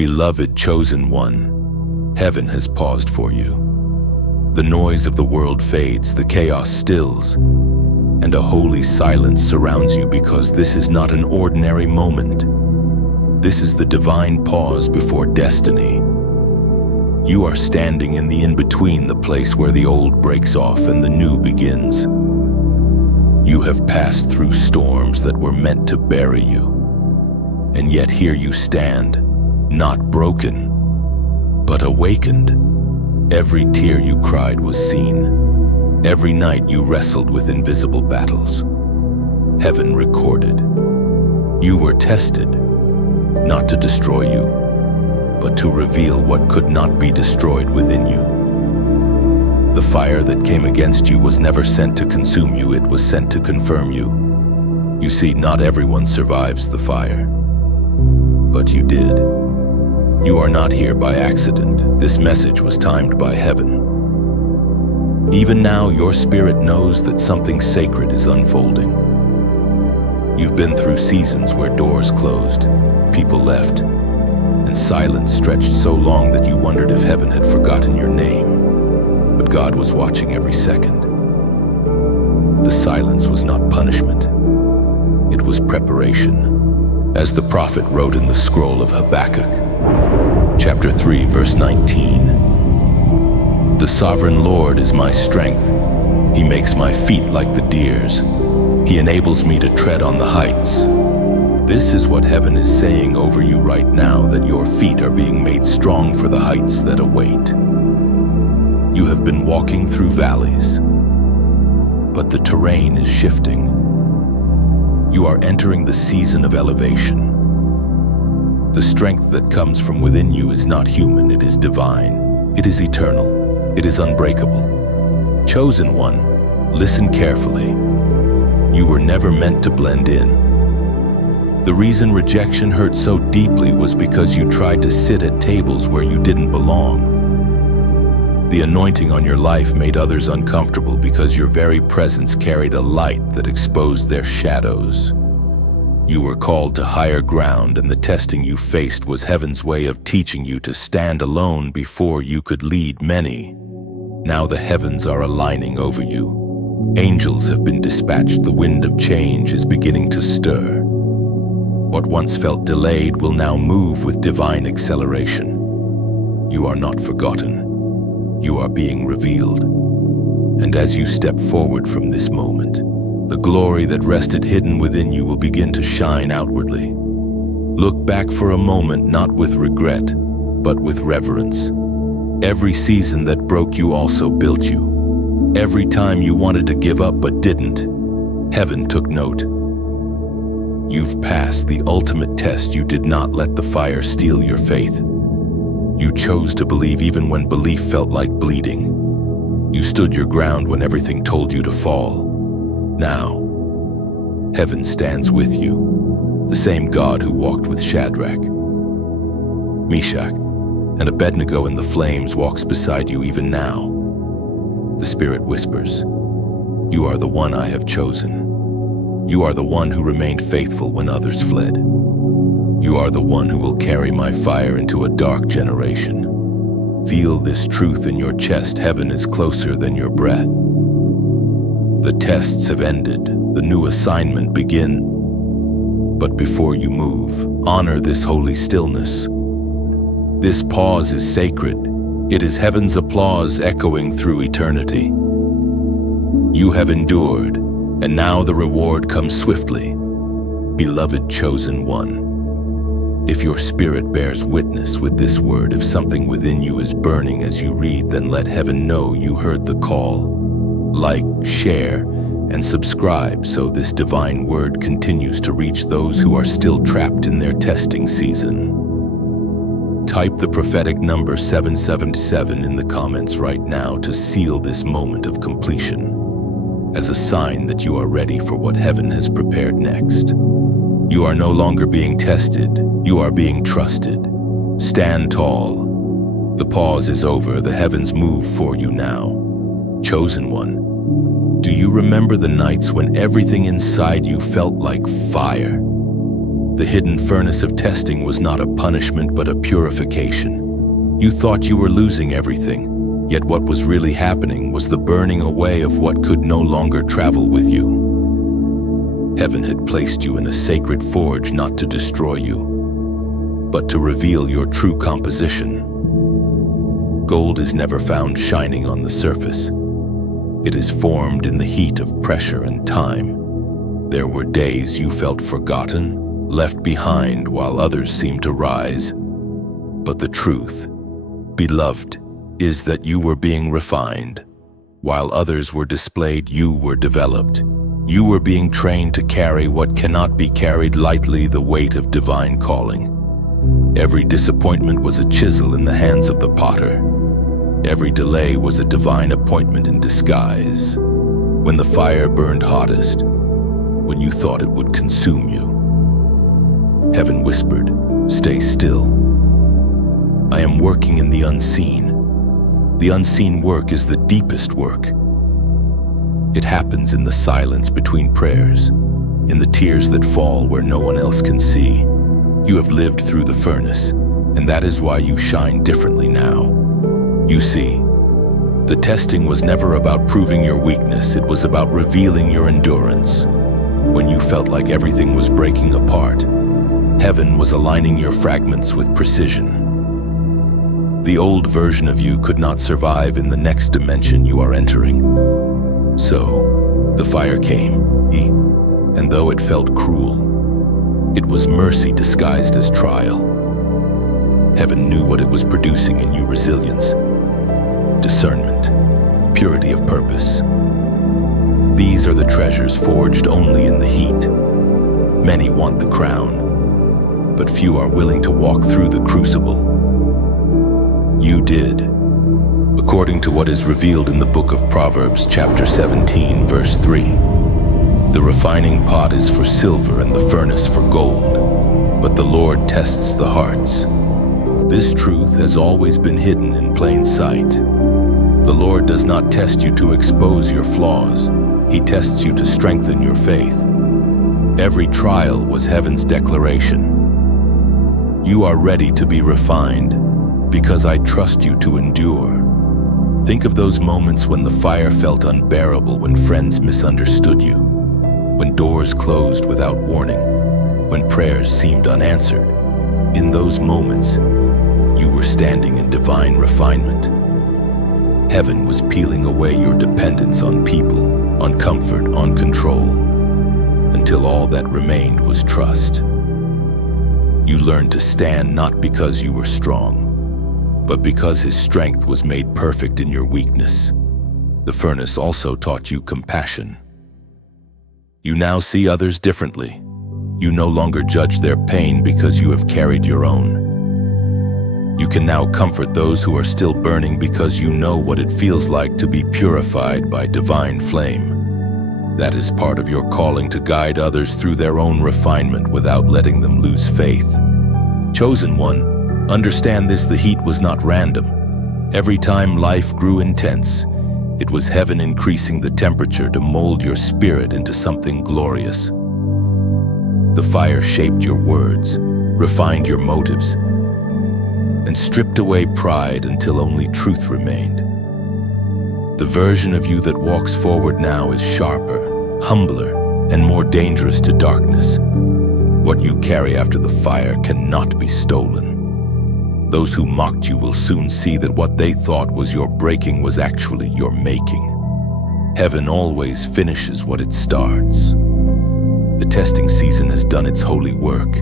Beloved chosen one, heaven has paused for you. The noise of the world fades, the chaos stills, and a holy silence surrounds you because this is not an ordinary moment. This is the divine pause before destiny. You are standing in the in-between, the place where the old breaks off and the new begins. You have passed through storms that were meant to bury you, and yet here you stand, not broken, but awakened. Every tear you cried was seen. Every night you wrestled with invisible battles. Heaven recorded. You were tested, not to destroy you, but to reveal what could not be destroyed within you. The fire that came against you was never sent to consume you, it was sent to confirm you. You see, not everyone survives the fire, but you did. You are not here by accident. This message was timed by heaven. Even now, your spirit knows that something sacred is unfolding. You've been through seasons where doors closed, people left, and silence stretched so long that you wondered if heaven had forgotten your name. But God was watching every second. The silence was not punishment. It was preparation. As the prophet wrote in the scroll of Habakkuk, chapter 3, verse 19, "The sovereign Lord is my strength. He makes my feet like the deer's. He enables me to tread on the heights." This is what heaven is saying over you right now, that your feet are being made strong for the heights that await. You have been walking through valleys, but the terrain is shifting. You are entering the season of elevation. The strength that comes from within you is not human, it is divine. It is eternal. It is unbreakable. Chosen one, listen carefully. You were never meant to blend in. The reason rejection hurt so deeply was because you tried to sit at tables where you didn't belong. The anointing on your life made others uncomfortable because your very presence carried a light that exposed their shadows. You were called to higher ground, and the testing you faced was heaven's way of teaching you to stand alone before you could lead many. Now the heavens are aligning over you. Angels have been dispatched. The wind of change is beginning to stir. What once felt delayed will now move with divine acceleration. You are not forgotten. You are being revealed. And as you step forward from this moment, the glory that rested hidden within you will begin to shine outwardly. Look back for a moment, not with regret, but with reverence. Every season that broke you also built you. Every time you wanted to give up but didn't, heaven took note. You've passed the ultimate test. You did not let the fire steal your faith. You chose to believe even when belief felt like bleeding. You stood your ground when everything told you to fall. Now, heaven stands with you. The same God who walked with Shadrach, Meshach, and Abednego in the flames walks beside you even now. The Spirit whispers, "You are the one I have chosen. You are the one who remained faithful when others fled. You are the one who will carry my fire into a dark generation." Feel this truth in your chest. Heaven is closer than your breath. The tests have ended. The new assignment begin. But before you move, honor this holy stillness. This pause is sacred. It is heaven's applause echoing through eternity. You have endured, and now the reward comes swiftly. Beloved chosen one, if your spirit bears witness with this word, if something within you is burning as you read, then let heaven know you heard the call. Like, share, and subscribe so this divine word continues to reach those who are still trapped in their testing season. Type the prophetic number 777 in the comments right now to seal this moment of completion, as a sign that you are ready for what heaven has prepared next. You are no longer being tested, you are being trusted. Stand tall. The pause is over, the heavens move for you now. Chosen one, do you remember the nights when everything inside you felt like fire? The hidden furnace of testing was not a punishment but a purification. You thought you were losing everything, yet what was really happening was the burning away of what could no longer travel with you. Heaven had placed you in a sacred forge not to destroy you, but to reveal your true composition. Gold is never found shining on the surface. It is formed in the heat of pressure and time. There were days you felt forgotten, left behind while others seemed to rise. But the truth, beloved, is that you were being refined. While others were displayed, you were developed. You were being trained to carry what cannot be carried lightly, the weight of divine calling. Every disappointment was a chisel in the hands of the potter. Every delay was a divine appointment in disguise. When the fire burned hottest, when you thought it would consume you, heaven whispered, "Stay still. I am working in the unseen. The unseen work is the deepest work. It happens in the silence between prayers, in the tears that fall where no one else can see. You have lived through the furnace, and that is why you shine differently now. You see, the testing was never about proving your weakness, it was about revealing your endurance. When you felt like everything was breaking apart, heaven was aligning your fragments with precision. The old version of you could not survive in the next dimension you are entering. So, the fire came, and though it felt cruel, it was mercy disguised as trial. Heaven knew what it was producing in you: resilience, discernment, purity of purpose. These are the treasures forged only in the heat. Many want the crown, but few are willing to walk through the crucible. You did, according to what is revealed in the book of Proverbs, chapter 17, verse 3. The refining pot is for silver and the furnace for gold, but the Lord tests the hearts. This truth has always been hidden in plain sight. The Lord does not test you to expose your flaws. He tests you to strengthen your faith. Every trial was heaven's declaration. You are ready to be refined, because I trust you to endure. Think of those moments when the fire felt unbearable, when friends misunderstood you, when doors closed without warning, when prayers seemed unanswered. In those moments, you were standing in divine refinement. Heaven was peeling away your dependence on people, on comfort, on control, until all that remained was trust. You learned to stand not because you were strong, but because His strength was made perfect in your weakness. The furnace also taught you compassion. You now see others differently. You no longer judge their pain because you have carried your own. You can now comfort those who are still burning because you know what it feels like to be purified by divine flame. That is part of your calling, to guide others through their own refinement without letting them lose faith. Chosen one, understand this: the heat was not random. Every time life grew intense, it was heaven increasing the temperature to mold your spirit into something glorious. The fire shaped your words, refined your motives, and stripped away pride until only truth remained. The version of you that walks forward now is sharper, humbler, and more dangerous to darkness. What you carry after the fire cannot be stolen. Those who mocked you will soon see that what they thought was your breaking was actually your making. Heaven always finishes what it starts. The testing season has done its holy work.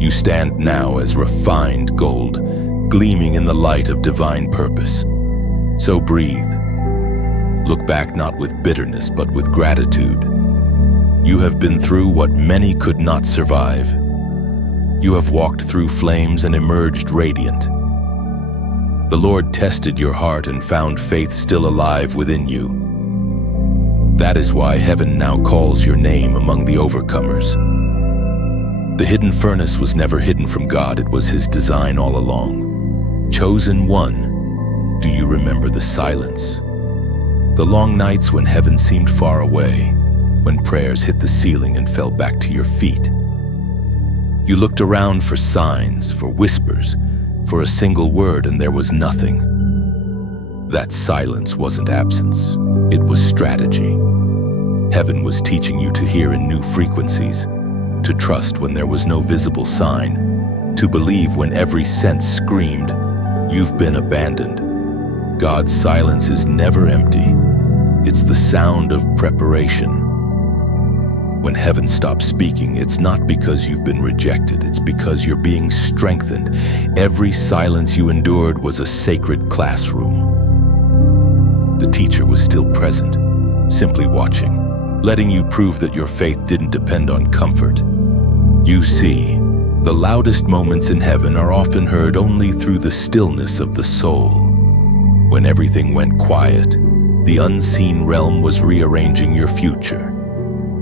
You stand now as refined gold, gleaming in the light of divine purpose. So breathe. Look back not with bitterness, but with gratitude. You have been through what many could not survive. You have walked through flames and emerged radiant. The Lord tested your heart and found faith still alive within you. That is why heaven now calls your name among the overcomers. The hidden furnace was never hidden from God, it was His design all along. Chosen one, do you remember the silence? The long nights when heaven seemed far away, when prayers hit the ceiling and fell back to your feet. You looked around for signs, for whispers, for a single word, and there was nothing. That silence wasn't absence, it was strategy. Heaven was teaching you to hear in new frequencies, to trust when there was no visible sign, to believe when every sense screamed, "You've been abandoned." God's silence is never empty. It's the sound of preparation. When heaven stops speaking, it's not because you've been rejected, it's because you're being strengthened. Every silence you endured was a sacred classroom. The teacher was still present, simply watching, letting you prove that your faith didn't depend on comfort. You see, the loudest moments in heaven are often heard only through the stillness of the soul. When everything went quiet, the unseen realm was rearranging your future.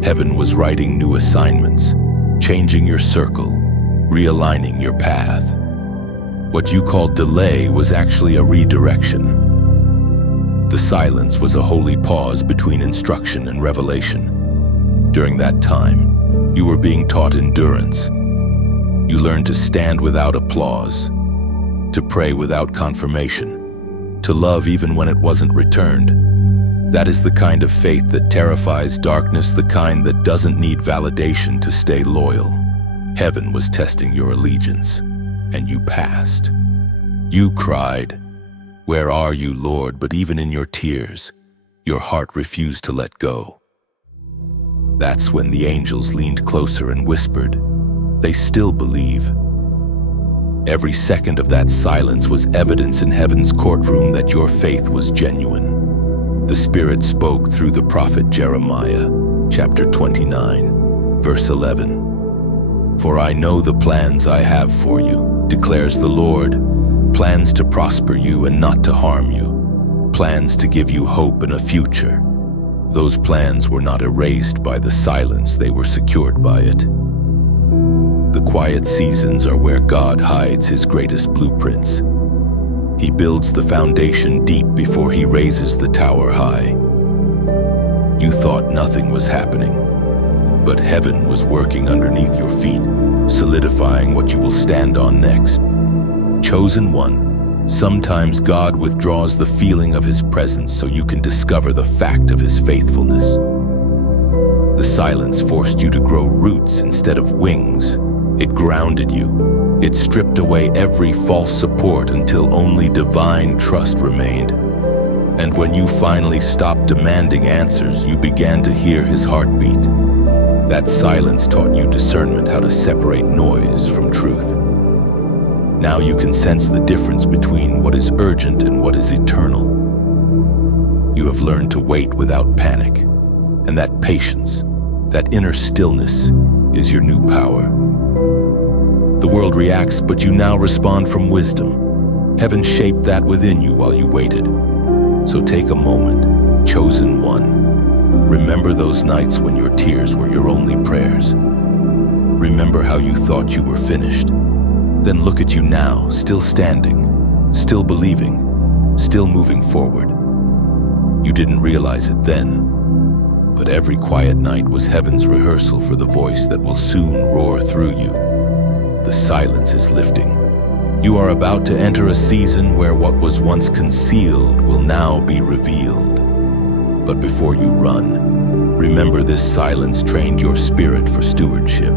Heaven was writing new assignments, changing your circle, realigning your path. What you called delay was actually a redirection. The silence was a holy pause between instruction and revelation. During that time, you were being taught endurance. You learned to stand without applause, to pray without confirmation, to love even when it wasn't returned. That is the kind of faith that terrifies darkness, the kind that doesn't need validation to stay loyal. Heaven was testing your allegiance, and you passed. You cried, "Where are you, Lord?" But even in your tears, your heart refused to let go. That's when the angels leaned closer and whispered, "They still believe." Every second of that silence was evidence in heaven's courtroom that your faith was genuine. The Spirit spoke through the prophet Jeremiah, chapter 29, verse 11. "For I know the plans I have for you, declares the Lord, plans to prosper you and not to harm you, plans to give you hope and a future." Those plans were not erased by the silence, they were secured by it. The quiet seasons are where God hides His greatest blueprints. He builds the foundation deep before He raises the tower high. You thought nothing was happening, but heaven was working underneath your feet, solidifying what you will stand on next. Chosen one, sometimes God withdraws the feeling of His presence so you can discover the fact of His faithfulness. The silence forced you to grow roots instead of wings. It grounded you. It stripped away every false support until only divine trust remained. And when you finally stopped demanding answers, you began to hear His heartbeat. That silence taught you discernment, how to separate noise from truth. Now you can sense the difference between what is urgent and what is eternal. You have learned to wait without panic, and that patience, that inner stillness, is your new power. The world reacts, but you now respond from wisdom. Heaven shaped that within you while you waited. So take a moment, chosen one. Remember those nights when your tears were your only prayers. Remember how you thought you were finished. Then look at you now, still standing, still believing, still moving forward. You didn't realize it then, but every quiet night was heaven's rehearsal for the voice that will soon roar through you. The silence is lifting. You are about to enter a season where what was once concealed will now be revealed. But before you run, remember this silence trained your spirit for stewardship.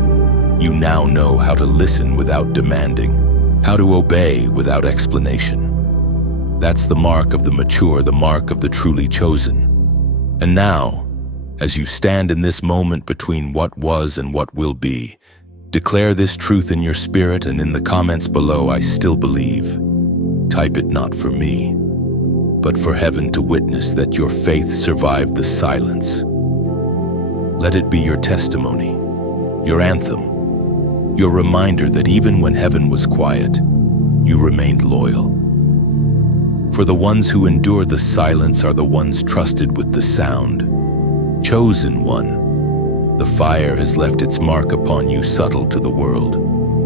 You now know how to listen without demanding, how to obey without explanation. That's the mark of the mature, the mark of the truly chosen. And now, as you stand in this moment between what was and what will be, declare this truth in your spirit, and in the comments below, "I still believe." Type it not for me, but for heaven to witness that your faith survived the silence. Let it be your testimony, your anthem, your reminder that even when heaven was quiet, you remained loyal. For the ones who endure the silence are the ones trusted with the sound. Chosen one. The fire has left its mark upon you, subtle to the world,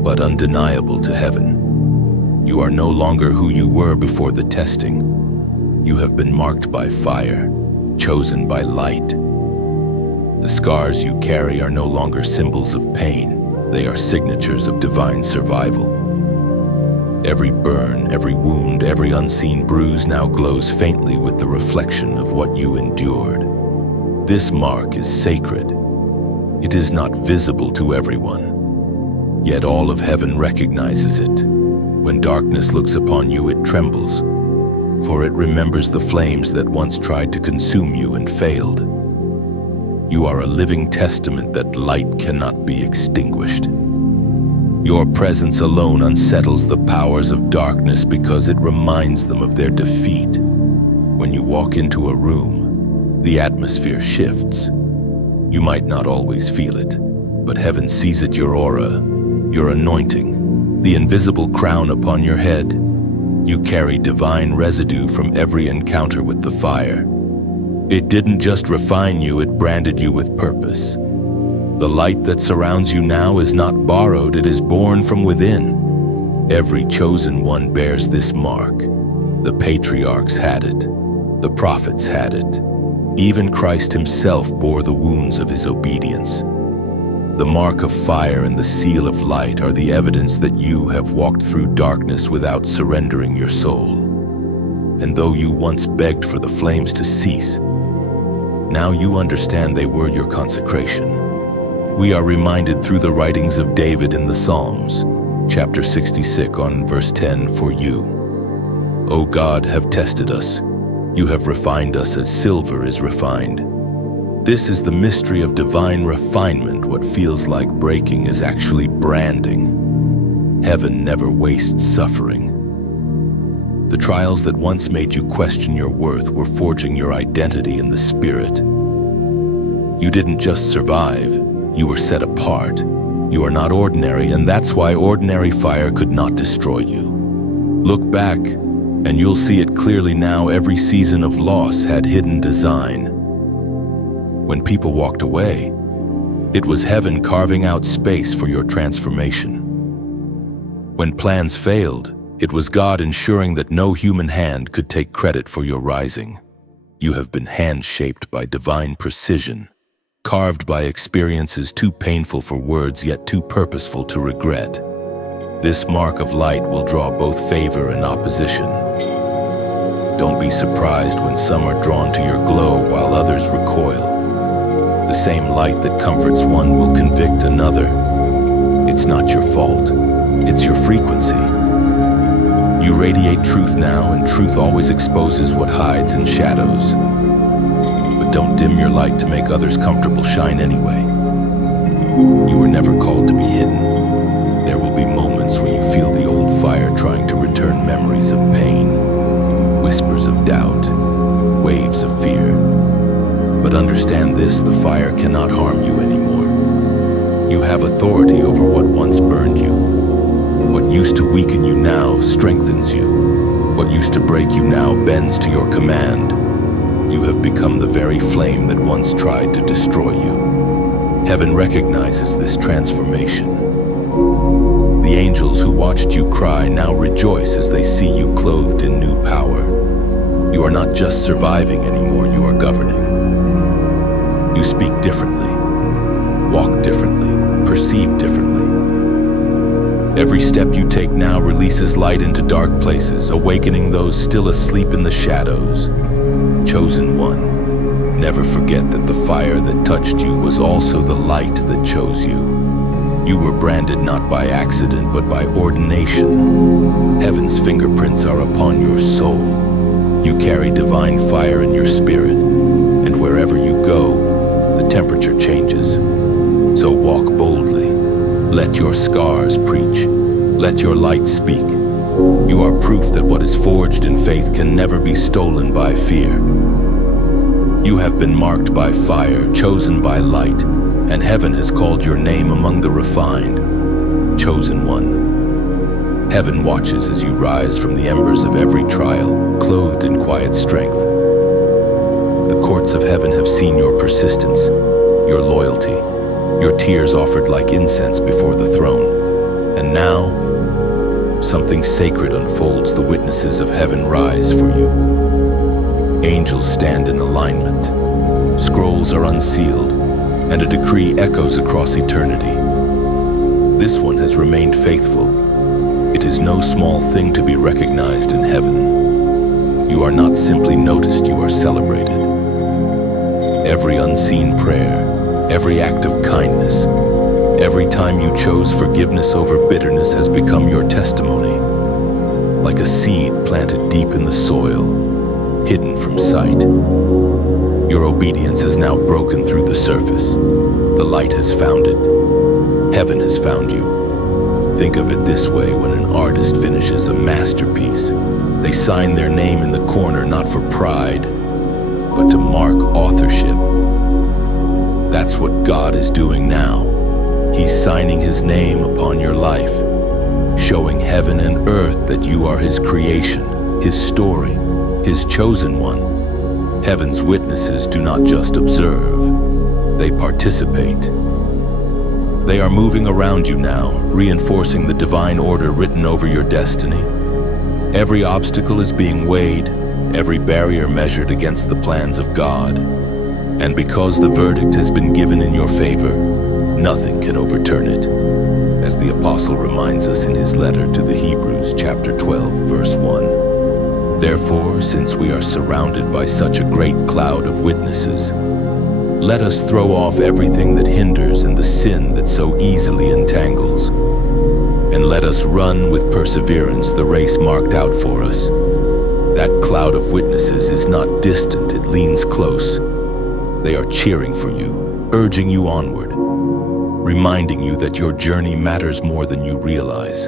but undeniable to heaven. You are no longer who you were before the testing. You have been marked by fire, chosen by light. The scars you carry are no longer symbols of pain. They are signatures of divine survival. Every burn, every wound, every unseen bruise now glows faintly with the reflection of what you endured. This mark is sacred. It is not visible to everyone, yet all of heaven recognizes it. When darkness looks upon you, it trembles, for it remembers the flames that once tried to consume you and failed. You are a living testament that light cannot be extinguished. Your presence alone unsettles the powers of darkness because it reminds them of their defeat. When you walk into a room, the atmosphere shifts. You might not always feel it, but heaven sees it: your aura, your anointing, the invisible crown upon your head. You carry divine residue from every encounter with the fire. It didn't just refine you, it branded you with purpose. The light that surrounds you now is not borrowed, it is born from within. Every chosen one bears this mark. The patriarchs had it. The prophets had it. Even Christ himself bore the wounds of his obedience. The mark of fire and the seal of light are the evidence that you have walked through darkness without surrendering your soul. And though you once begged for the flames to cease, now you understand they were your consecration. We are reminded through the writings of David in the Psalms, chapter 66 on verse 10, "For you, O God, have tested us. You have refined us as silver is refined." This is the mystery of divine refinement. What feels like breaking is actually branding. Heaven never wastes suffering. The trials that once made you question your worth were forging your identity in the Spirit. You didn't just survive, you were set apart. You are not ordinary, and that's why ordinary fire could not destroy you. Look back, and you'll see it clearly now. Every season of loss had hidden design. When people walked away, it was heaven carving out space for your transformation. When plans failed, it was God ensuring that no human hand could take credit for your rising. You have been hand-shaped by divine precision, carved by experiences too painful for words yet too purposeful to regret. This mark of light will draw both favor and opposition. Don't be surprised when some are drawn to your glow while others recoil. The same light that comforts one will convict another. It's not your fault, it's your frequency. You radiate truth now, and truth always exposes what hides in shadows. But don't dim your light to make others comfortable. Shine anyway. You were never called to be hidden. There will be moments when you feel the old fire trying to return memories of pain, whispers of doubt, waves of fear. But understand this: the fire cannot harm you anymore. You have authority over what once burned you. What used to weaken you now strengthens you. What used to break you now bends to your command. You have become the very flame that once tried to destroy you. Heaven recognizes this transformation. The angels who watched you cry now rejoice as they see you clothed in new power. You are not just surviving anymore, you are governing. You speak differently, walk differently, perceive differently. Every step you take now releases light into dark places, awakening those still asleep in the shadows. Chosen one, never forget that the fire that touched you was also the light that chose you. You were branded not by accident, but by ordination. Heaven's fingerprints are upon your soul. You carry divine fire in your spirit, and wherever you go, the temperature changes. So walk boldly. Let your scars preach. Let your light speak. You are proof that what is forged in faith can never be stolen by fear. You have been marked by fire, chosen by light, and heaven has called your name among the refined. Chosen one. Heaven watches as you rise from the embers of every trial, clothed in quiet strength. The courts of heaven have seen your persistence, your loyalty, your tears offered like incense before the throne. And now, something sacred unfolds. The witnesses of heaven rise for you. Angels stand in alignment. Scrolls are unsealed, and a decree echoes across eternity. This one has remained faithful. It is no small thing to be recognized in heaven. You are not simply noticed, you are celebrated. Every unseen prayer, every act of kindness, every time you chose forgiveness over bitterness has become your testimony. Like a seed planted deep in the soil, hidden from sight. Your obedience has now broken through the surface. The light has found it. Heaven has found you. Think of it this way: when an artist finishes a masterpiece, they sign their name in the corner not for pride, but to mark authorship. That's what God is doing now. He's signing His name upon your life, showing heaven and earth that you are His creation, His story, His chosen one. Heaven's witnesses do not just observe, they participate. They are moving around you now, reinforcing the divine order written over your destiny. Every obstacle is being weighed, every barrier measured against the plans of God. And because the verdict has been given in your favor, nothing can overturn it. As the apostle reminds us in his letter to the Hebrews, chapter 12, verse 1. Therefore, since we are surrounded by such a great cloud of witnesses, let us throw off everything that hinders and the sin that so easily entangles. And let us run with perseverance the race marked out for us. That cloud of witnesses is not distant, it leans close. They are cheering for you, urging you onward, reminding you that your journey matters more than you realize.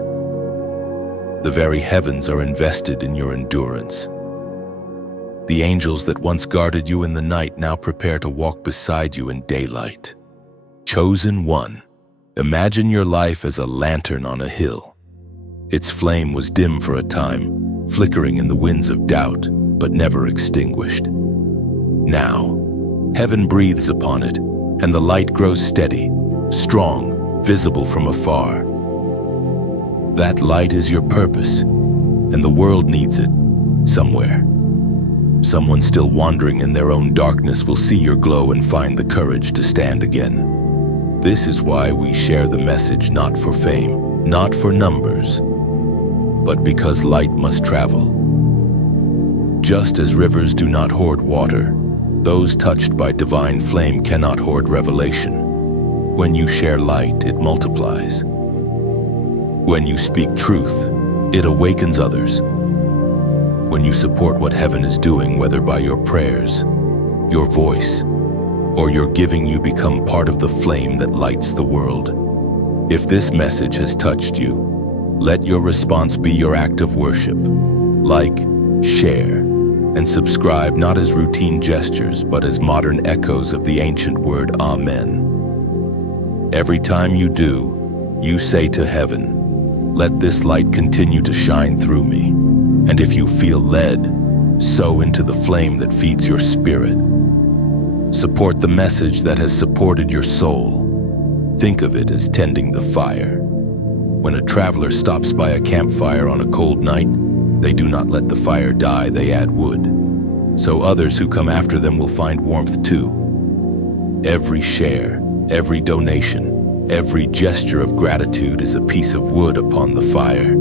The very heavens are invested in your endurance. The angels that once guarded you in the night now prepare to walk beside you in daylight. Chosen one, imagine your life as a lantern on a hill. Its flame was dim for a time, flickering in the winds of doubt, but never extinguished. Now, heaven breathes upon it, and the light grows steady, strong, visible from afar. That light is your purpose, and the world needs it somewhere. Someone still wandering in their own darkness will see your glow and find the courage to stand again. This is why we share the message, not for fame, not for numbers, but because light must travel. Just as rivers do not hoard water, those touched by divine flame cannot hoard revelation. When you share light, it multiplies. When you speak truth, it awakens others. When you support what heaven is doing, whether by your prayers, your voice, or your giving, you become part of the flame that lights the world. If this message has touched you, let your response be your act of worship. Like, share, and subscribe not as routine gestures, but as modern echoes of the ancient word Amen. Every time you do, you say to heaven, let this light continue to shine through me. And if you feel led, sow into the flame that feeds your spirit. Support the message that has supported your soul. Think of it as tending the fire. When a traveler stops by a campfire on a cold night, they do not let the fire die, they add wood. So others who come after them will find warmth too. Every share, every donation, every gesture of gratitude is a piece of wood upon the fire.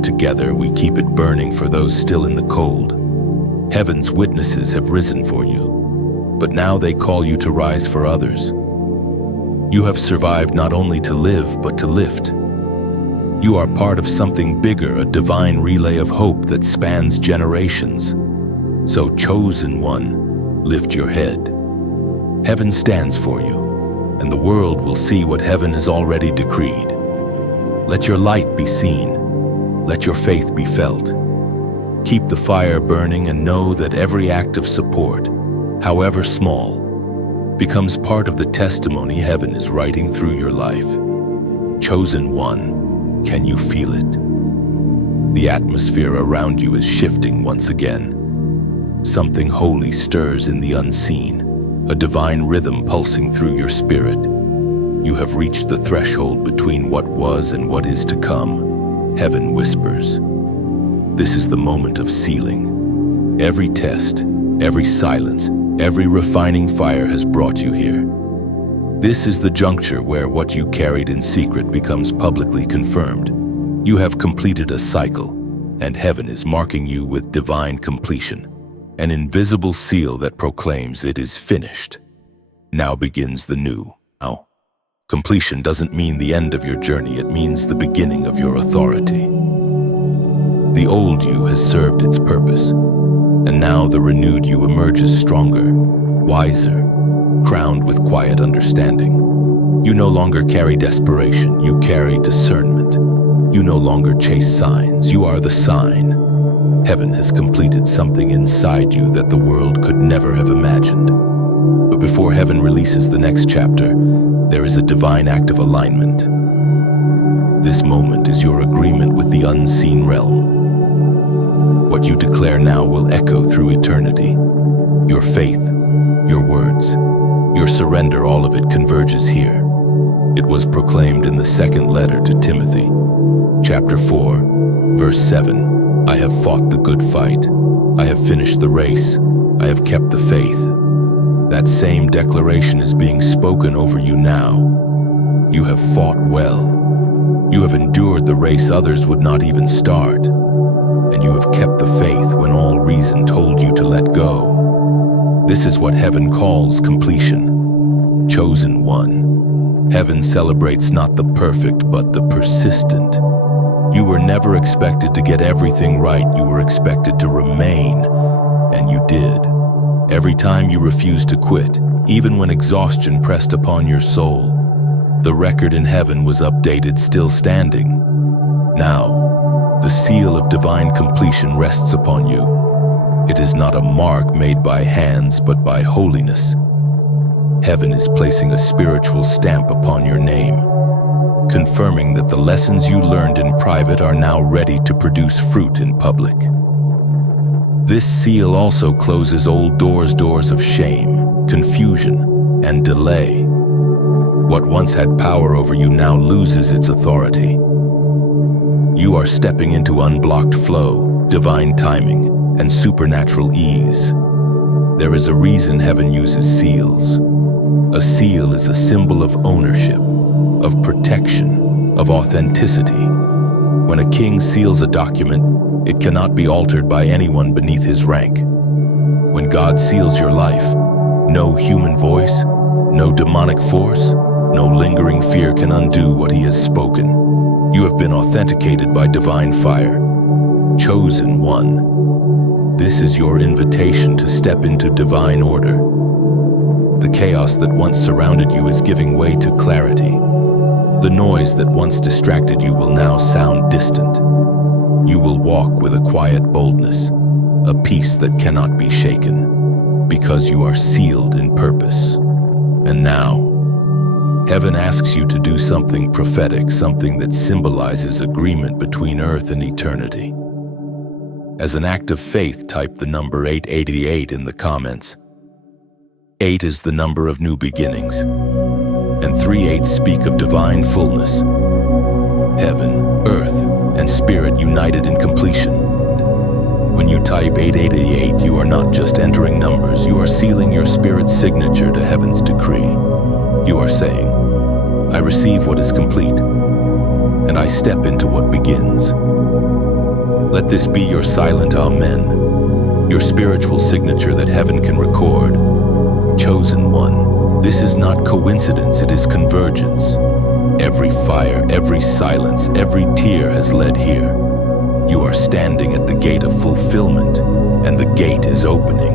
Together we keep it burning for those still in the cold. Heaven's witnesses have risen for you, but now they call you to rise for others. You have survived not only to live, but to lift. You are part of something bigger, a divine relay of hope that spans generations. So, chosen one, lift your head. Heaven stands for you, and the world will see what heaven has already decreed. Let your light be seen. Let your faith be felt. Keep the fire burning and know that every act of support, however small, becomes part of the testimony heaven is writing through your life. Chosen one, can you feel it? The atmosphere around you is shifting once again. Something holy stirs in the unseen, a divine rhythm pulsing through your spirit. You have reached the threshold between what was and what is to come. Heaven whispers. This is the moment of sealing. Every test, every silence, every refining fire has brought you here. This is the juncture where what you carried in secret becomes publicly confirmed. You have completed a cycle, and heaven is marking you with divine completion, an invisible seal that proclaims it is finished. Now begins the new. Now, completion doesn't mean the end of your journey, it means the beginning of your authority. The old you has served its purpose, and now the renewed you emerges stronger, wiser, crowned with quiet understanding. You no longer carry desperation, you carry discernment. You no longer chase signs, you are the sign. Heaven has completed something inside you that the world could never have imagined. But before heaven releases the next chapter, there is a divine act of alignment. This moment is your agreement with the unseen realm. What you declare now will echo through eternity. Your faith, your words, your surrender, all of it converges here. It was proclaimed in the second letter to Timothy, chapter 4, verse 7. I have fought the good fight. I have finished the race. I have kept the faith. That same declaration is being spoken over you now. You have fought well. You have endured the race others would not even start. And you have kept the faith when all reason told you to let go. This is what heaven calls completion. Chosen one. Heaven celebrates not the perfect, but the persistent. You were never expected to get everything right. You were expected to remain, and you did. Every time you refused to quit, even when exhaustion pressed upon your soul, the record in heaven was updated, still standing. Now, the seal of divine completion rests upon you. It is not a mark made by hands, but by holiness. Heaven is placing a spiritual stamp upon your name, confirming that the lessons you learned in private are now ready to produce fruit in public. This seal also closes old doors of shame, confusion, and delay. What once had power over you now loses its authority. You are stepping into unblocked flow, divine timing, and supernatural ease. There is a reason heaven uses seals. A seal is a symbol of ownership, of protection, of authenticity. When a king seals a document, it cannot be altered by anyone beneath his rank. When God seals your life, no human voice, no demonic force, no lingering fear can undo what he has spoken. You have been authenticated by divine fire. Chosen one. This is your invitation to step into divine order. The chaos that once surrounded you is giving way to clarity. The noise that once distracted you will now sound distant. You will walk with a quiet boldness, a peace that cannot be shaken, because you are sealed in purpose. And now, heaven asks you to do something prophetic, something that symbolizes agreement between earth and eternity. As an act of faith, type the number 888 in the comments. 8 is the number of new beginnings, and 3/8 speak of divine fullness. Heaven, earth, and spirit united in completion. When you type 8888, you are not just entering numbers, you are sealing your spirit's signature to heaven's decree. You are saying, I receive what is complete, and I step into what begins. Let this be your silent amen, your spiritual signature that heaven can record. Chosen one. This is not coincidence, it is convergence. Every fire, every silence, every tear has led here. You are standing at the gate of fulfillment, and the gate is opening.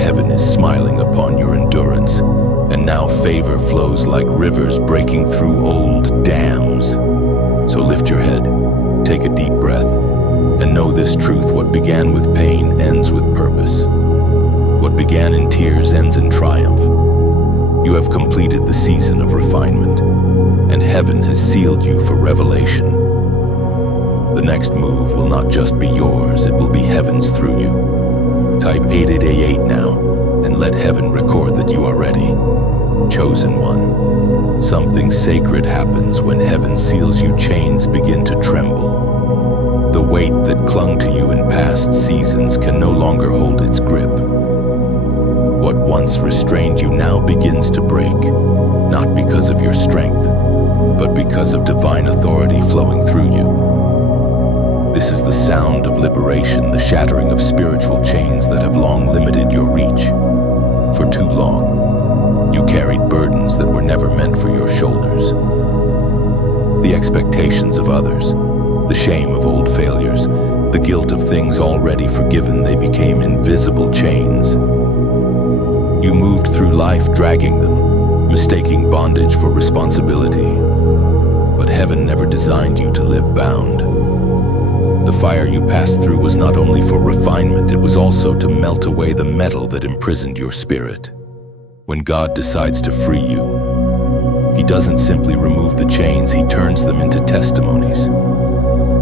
Heaven is smiling upon your endurance, and now favor flows like rivers breaking through old dams. So lift your head, take a deep breath, and know this truth: what began with pain ends with purpose. What began in tears ends in triumph. You have completed the season of refinement, and heaven has sealed you for revelation. The next move will not just be yours, it will be heaven's through you. Type 8888 now, and let heaven record that you are ready. Chosen one. Something sacred happens when heaven seals you. Chains begin to tremble. The weight that clung to you in past seasons can no longer hold its grip. What once restrained you now begins to break. not because of your strength, but because of divine authority flowing through you. This is the sound of liberation, the shattering of spiritual chains that have long limited your reach. For too long, you carried burdens that were never meant for your shoulders. The expectations of others, the shame of old failures, the guilt of things already forgiven, they became invisible chains. You moved through life dragging them, mistaking bondage for responsibility. But heaven never designed you to live bound. The fire you passed through was not only for refinement, it was also to melt away the metal that imprisoned your spirit. When God decides to free you, He doesn't simply remove the chains, He turns them into testimonies.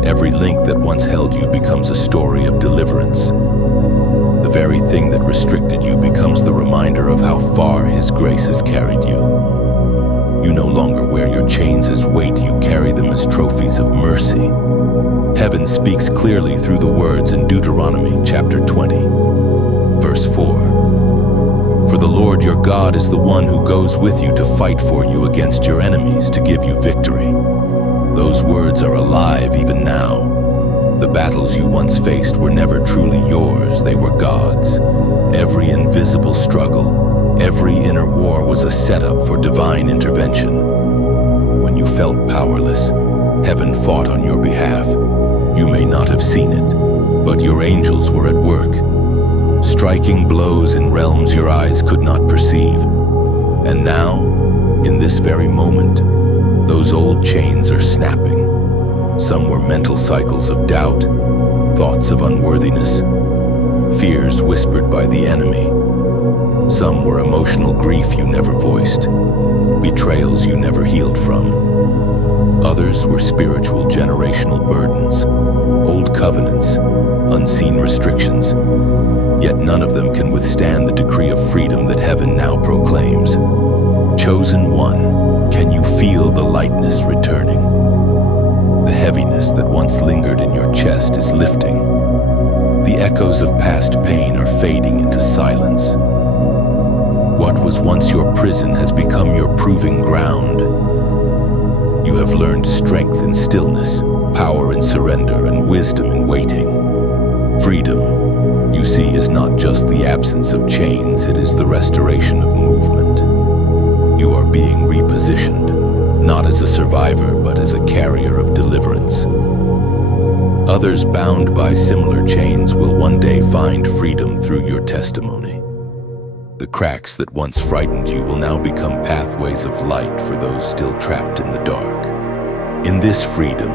Every link that once held you becomes a story of deliverance. The very thing that restricted you becomes the reminder of how far His grace has carried you. You no longer wear your chains as weight, you carry them as trophies of mercy. Heaven speaks clearly through the words in Deuteronomy chapter 20, verse 4. For the Lord your God is the one who goes with you to fight for you against your enemies, to give you victory. Those words are alive even now. The battles you once faced were never truly yours, they were God's. Every invisible struggle, every inner war was a setup for divine intervention. When you felt powerless, heaven fought on your behalf. You may not have seen it, but your angels were at work, striking blows in realms your eyes could not perceive. And now, in this very moment, those old chains are snapping. Some were mental cycles of doubt, thoughts of unworthiness, fears whispered by the enemy. Some were emotional grief you never voiced, betrayals you never healed from. Others were spiritual generational burdens, old covenants, unseen restrictions. Yet none of them can withstand the decree of freedom that heaven now proclaims. Chosen one, can you feel the lightness returning? The heaviness that once lingered in your chest is lifting. The echoes of past pain are fading into silence. What was once your prison has become your proving ground. You have learned strength in stillness, power in surrender, and wisdom in waiting. Freedom, you see, is not just the absence of chains, it is the restoration of movement. You are being repositioned, not as a survivor, but as a carrier of deliverance. Others bound by similar chains will one day find freedom through your testimony. The cracks that once frightened you will now become pathways of light for those still trapped in the dark. In this freedom,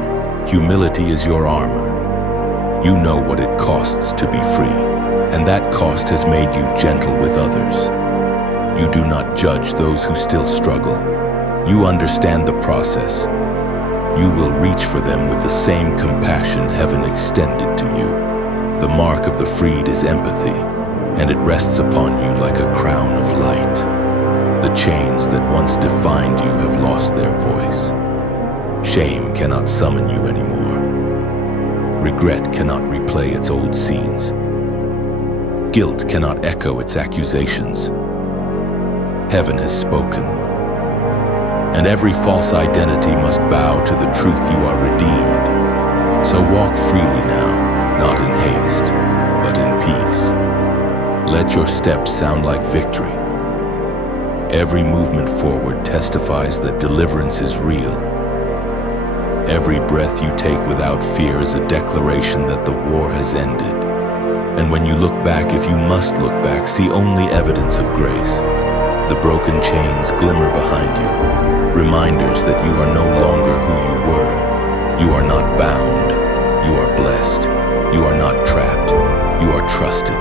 humility is your armor. You know what it costs to be free, and that cost has made you gentle with others. You do not judge those who still struggle. You understand the process. You will reach for them with the same compassion heaven extended to you. The mark of the freed is empathy, and it rests upon you like a crown of light. The chains that once defined you have lost their voice. Shame cannot summon you anymore. Regret cannot replay its old scenes. Guilt cannot echo its accusations. Heaven has spoken, and every false identity must bow to the truth you are redeemed. So walk freely now, not in haste, but in peace. Let your steps sound like victory. Every movement forward testifies that deliverance is real. Every breath you take without fear is a declaration that the war has ended. And when you look back, if you must look back, see only evidence of grace. The broken chains glimmer behind you, reminders that you are no longer who you were. You are not bound. You are blessed. You are not trapped. You are trusted.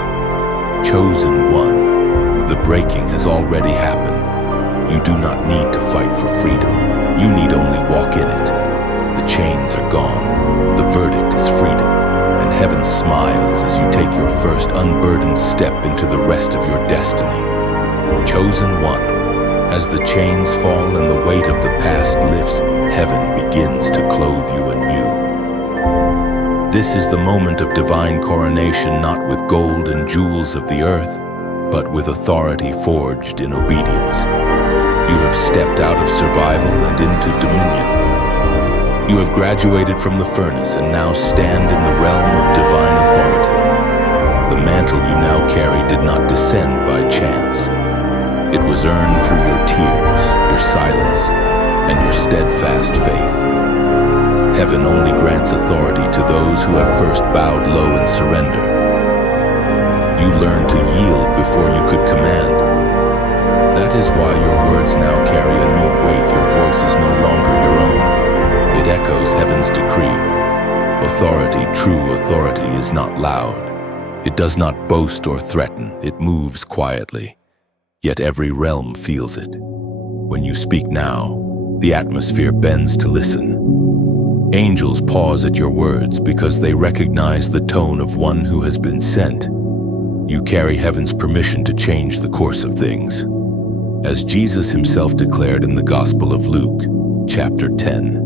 Chosen one. The breaking has already happened. You do not need to fight for freedom. You need only walk in it. The chains are gone. The verdict is freedom. And heaven smiles as you take your first unburdened step into the rest of your destiny. Chosen one. As the chains fall and the weight of the past lifts, heaven begins to clothe you anew. This is the moment of divine coronation, not with gold and jewels of the earth, but with authority forged in obedience. You have stepped out of survival and into dominion. You have graduated from the furnace and now stand in the realm of divine authority. The mantle you now carry did not descend by chance. It was earned through your tears, your silence, and your steadfast faith. Heaven only grants authority to those who have first bowed low in surrender. You learned to yield before you could command. That is why your words now carry a new weight. Your voice is no longer your own. It echoes heaven's decree. Authority, true authority, is not loud. It does not boast or threaten. It moves quietly. Yet every realm feels it. When you speak now, the atmosphere bends to listen. Angels pause at your words because they recognize the tone of one who has been sent. You carry heaven's permission to change the course of things. As Jesus himself declared in the Gospel of Luke, chapter 10,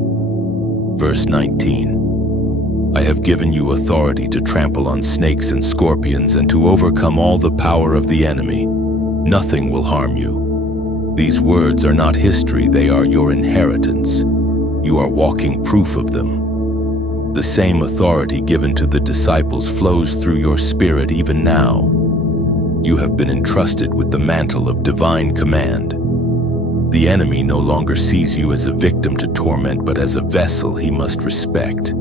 verse 19, I have given you authority to trample on snakes and scorpions and to overcome all the power of the enemy. Nothing will harm you. These words are not history, they are your inheritance. You are walking proof of them. The same authority given to the disciples flows through your spirit even now. You have been entrusted with the mantle of divine command. The enemy no longer sees you as a victim to torment, but as a vessel he must respect.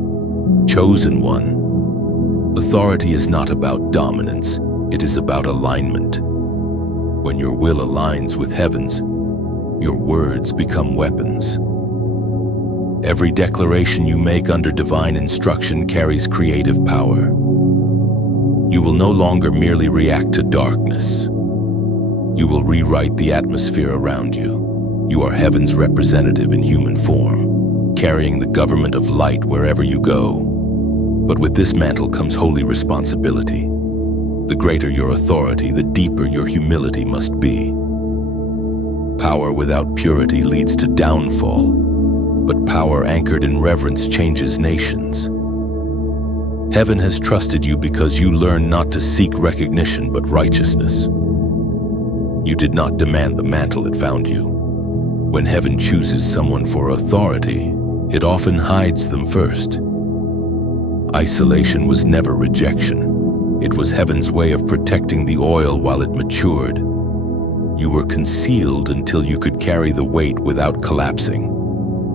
Chosen one. Authority is not about dominance, it is about alignment. When your will aligns with heaven's, your words become weapons. Every declaration you make under divine instruction carries creative power. You will no longer merely react to darkness. You will rewrite the atmosphere around you. You are heaven's representative in human form, carrying the government of light wherever you go. But with this mantle comes holy responsibility. The greater your authority, the deeper your humility must be. Power without purity leads to downfall, but power anchored in reverence changes nations. Heaven has trusted you because you learned not to seek recognition but righteousness. You did not demand the mantle, it found you. When heaven chooses someone for authority, it often hides them first. Isolation was never rejection. It was heaven's way of protecting the oil while it matured. You were concealed until you could carry the weight without collapsing.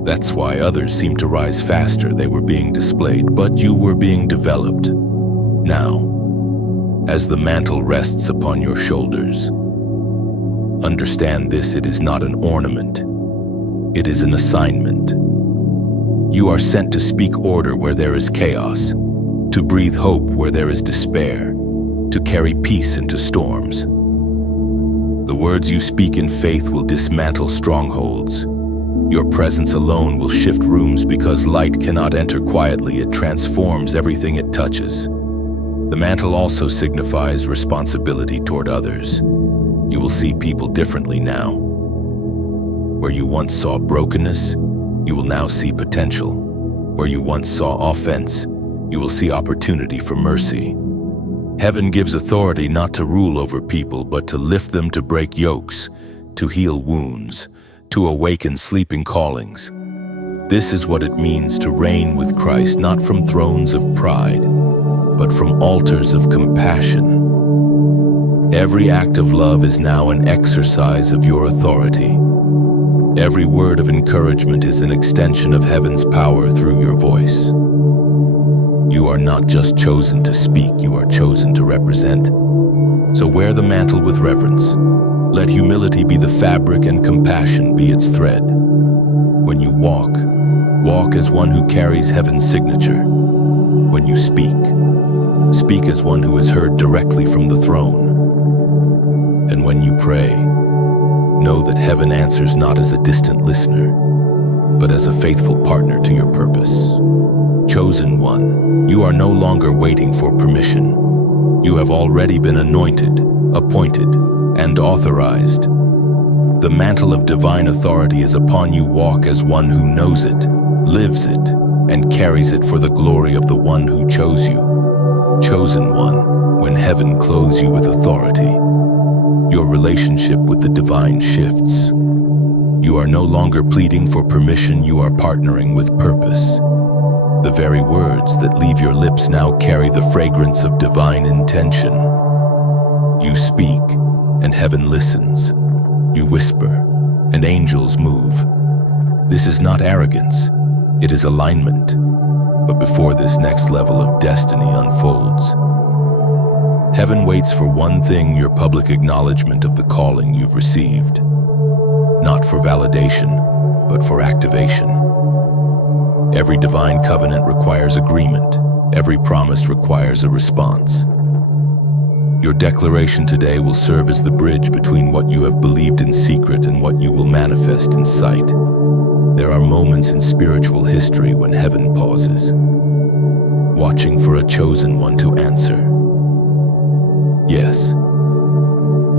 That's why others seemed to rise faster. They were being displayed, but you were being developed. Now, as the mantle rests upon your shoulders, understand this: it is not an ornament. It is an assignment. You are sent to speak order where there is chaos, to breathe hope where there is despair, to carry peace into storms. The words you speak in faith will dismantle strongholds. Your presence alone will shift rooms because light cannot enter quietly. It transforms everything it touches. The mantle also signifies responsibility toward others. You will see people differently now. Where you once saw brokenness, you will now see potential. Where you once saw offense, you will see opportunity for mercy. Heaven gives authority not to rule over people, but to lift them, to break yokes, to heal wounds, to awaken sleeping callings. This is what it means to reign with Christ, not from thrones of pride, but from altars of compassion. Every act of love is now an exercise of your authority. Every word of encouragement is an extension of heaven's power through your voice. You are not just chosen to speak, you are chosen to represent. So wear the mantle with reverence. Let humility be the fabric and compassion be its thread. When you walk, walk as one who carries heaven's signature. When you speak, speak as one who has heard directly from the throne. And when you pray, know that heaven answers not as a distant listener, but as a faithful partner to your purpose. Chosen one, you are no longer waiting for permission. You have already been anointed, appointed, and authorized. The mantle of divine authority is upon you. Walk as one who knows it, lives it, and carries it for the glory of the one who chose you. Chosen one, when heaven clothes you with authority, your relationship with the divine shifts. You are no longer pleading for permission, you are partnering with purpose. The very words that leave your lips now carry the fragrance of divine intention. You speak, and heaven listens. You whisper, and angels move. This is not arrogance, it is alignment. But before this next level of destiny unfolds, heaven waits for one thing: your public acknowledgement of the calling you've received. Not for validation, but for activation. Every divine covenant requires agreement. Every promise requires a response. Your declaration today will serve as the bridge between what you have believed in secret and what you will manifest in sight. There are moments in spiritual history when heaven pauses, watching for a chosen one to answer. Yes,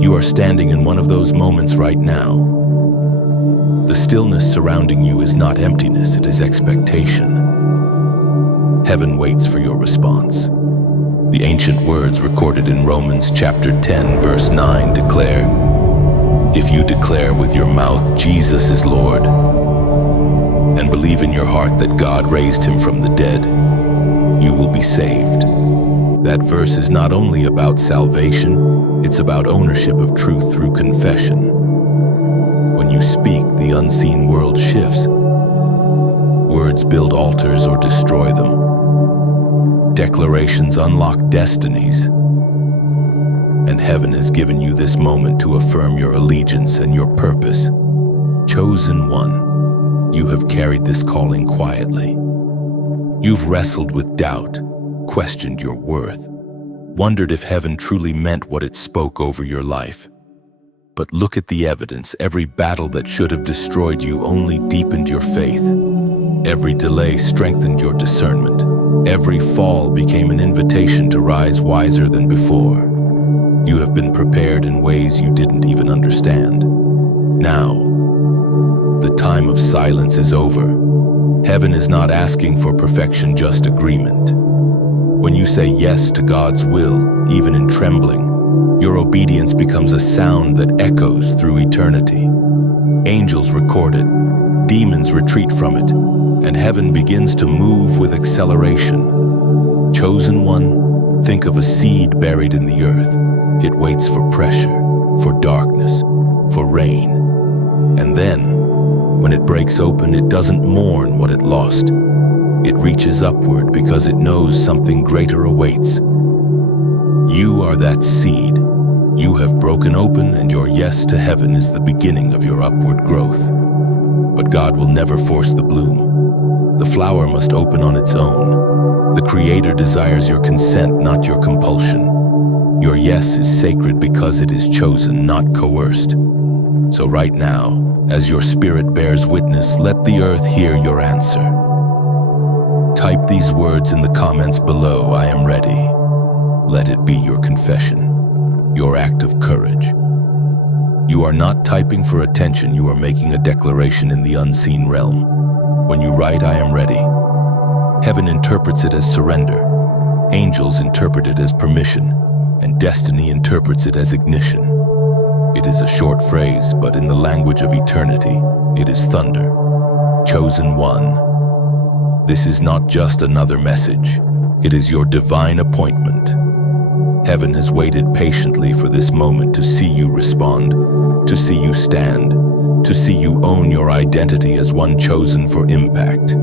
you are standing in one of those moments right now. The stillness surrounding you is not emptiness, it is expectation. Heaven waits for your response. The ancient words recorded in Romans chapter 10, verse 9 declare, "If you declare with your mouth Jesus is Lord, and believe in your heart that God raised him from the dead, you will be saved." That verse is not only about salvation, it's about ownership of truth through confession. When you speak, the unseen world shifts. Words build altars or destroy them. Declarations unlock destinies. And heaven has given you this moment to affirm your allegiance and your purpose. Chosen one, you have carried this calling quietly. You've wrestled with doubt, questioned your worth, wondered if heaven truly meant what it spoke over your life. But look at the evidence. Every battle that should have destroyed you only deepened your faith. Every delay strengthened your discernment. Every fall became an invitation to rise wiser than before. You have been prepared in ways you didn't even understand. Now, the time of silence is over. Heaven is not asking for perfection, just agreement. When you say yes to God's will, even in trembling, your obedience becomes a sound that echoes through eternity. Angels record it, demons retreat from it, and heaven begins to move with acceleration. Chosen one, think of a seed buried in the earth. It waits for pressure, for darkness, for rain. And then, when it breaks open, it doesn't mourn what it lost. It reaches upward because it knows something greater awaits. You are that seed. You have broken open, and your yes to heaven is the beginning of your upward growth. But God will never force the bloom. The flower must open on its own. The Creator desires your consent, not your compulsion. Your yes is sacred because it is chosen, not coerced. So right now, as your spirit bears witness, let the earth hear your answer. Type these words in the comments below: I am ready. Let it be your confession, your act of courage. You are not typing for attention, you are making a declaration in the unseen realm. When you write, I am ready, heaven interprets it as surrender, angels interpret it as permission, and destiny interprets it as ignition. It is a short phrase, but in the language of eternity, it is thunder. Chosen one. This is not just another message. It is your divine appointment. Heaven has waited patiently for this moment to see you respond, to see you stand, to see you own your identity as one chosen for impact.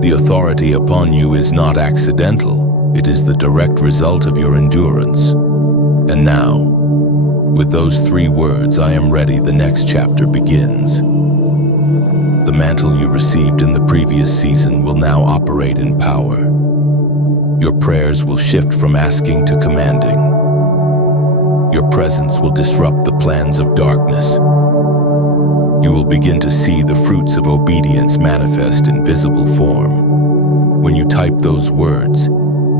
The authority upon you is not accidental. It is the direct result of your endurance. And now, with those 3 words, I am ready, the next chapter begins. The mantle you received in the previous season will now operate in power. Your prayers will shift from asking to commanding. Your presence will disrupt the plans of darkness. You will begin to see the fruits of obedience manifest in visible form. When you typed those words,